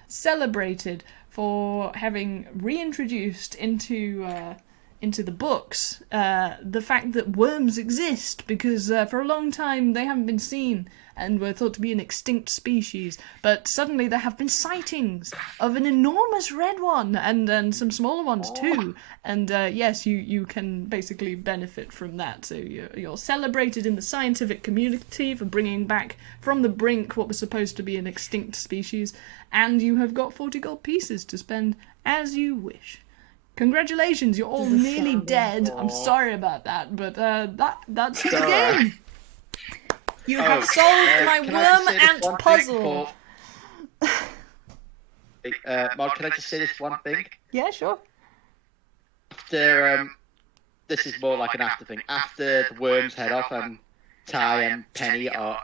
celebrated for having reintroduced into the books the fact that worms exist, because for a long time they haven't been seen and were thought to be an extinct species. But suddenly there have been sightings of an enormous red one, and some smaller ones too. And yes, you can basically benefit from that. So you're celebrated in the scientific community for bringing back from the brink what was supposed to be an extinct species, and you have got 40 gold pieces to spend as you wish. Congratulations, you're all nearly dead. I'm sorry about that, but that's the game. You have solved my worm ant puzzle. Mark, can I just say this one thing? Yeah, sure. After, this is more like an after thing. After the worms head off and Ty and Penny are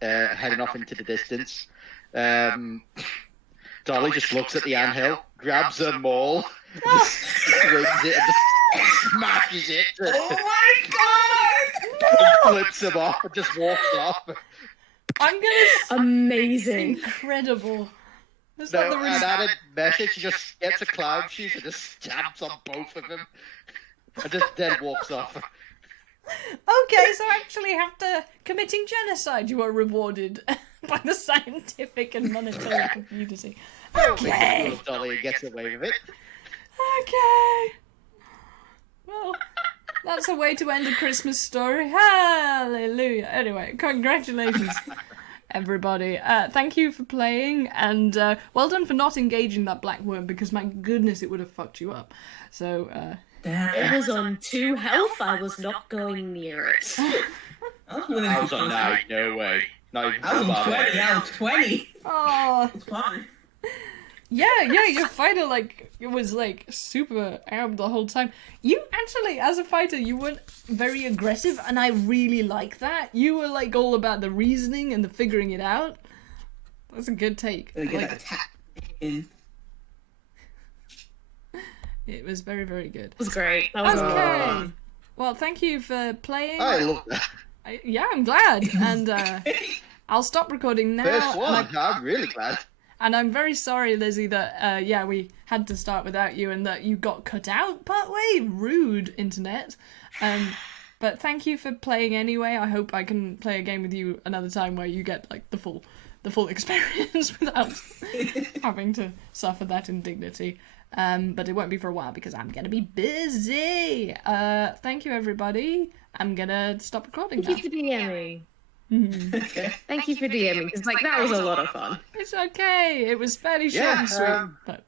heading off into the distance, Dolly just looks at the anthill, grabs her maul, just swings it and just smashes it. Oh my god! And flips him off and just walks off. I'm gonna... Amazing. Incredible. That's No, not the and reason... added message, she just gets a clown shoes and just stamps on both of them. And just then walks off. Okay, so actually after committing genocide you are rewarded by the scientific and monetary community. Okay. Because Dolly gets away with it. Okay. Well, that's a way to end a Christmas story. Hallelujah. Anyway, congratulations, everybody. Thank you for playing, and well done for not engaging that black worm, because my goodness, it would have fucked you up. So, It was on 2 health. I was not going near it. I was on 9, no way. Not even I was on about 20. I was 20. oh, It's fine. yeah, your fighter, like, it was, like, super armed the whole time. You actually, as a fighter, you weren't very aggressive, and I really like that. You were, like, all about the reasoning and the figuring it out. That's a good take. Gonna get Like, that attack in. it was very, very good. It was great. That was a lot of Okay. fun. Well, thank you for playing. I love that. Yeah, I'm glad. And I'll stop recording now. First and one, I'm really glad. And I'm very sorry, Lizzie, that yeah, we had to start without you and that you got cut out partway. Rude, internet. But thank you for playing anyway. I hope I can play a game with you another time where you get like the full experience without having to suffer that indignity. But it won't be for a while because I'm gonna be busy. Thank you, everybody. I'm gonna stop recording now. Thank you for DMing. Thank you for DMing, because like that was a lot of fun. It's okay. It was fairly short and sweet, but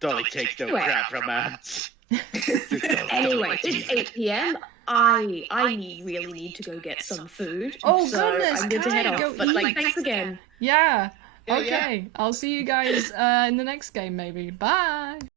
Dolly takes no crap from ants. Anyway, it's 8 p.m. I really need to go get some food. Oh, so goodness, I'm good to head Kai, off. go But like, eat. thanks again. Yeah. Yeah, Okay. I'll see you guys in the next game, maybe. Bye.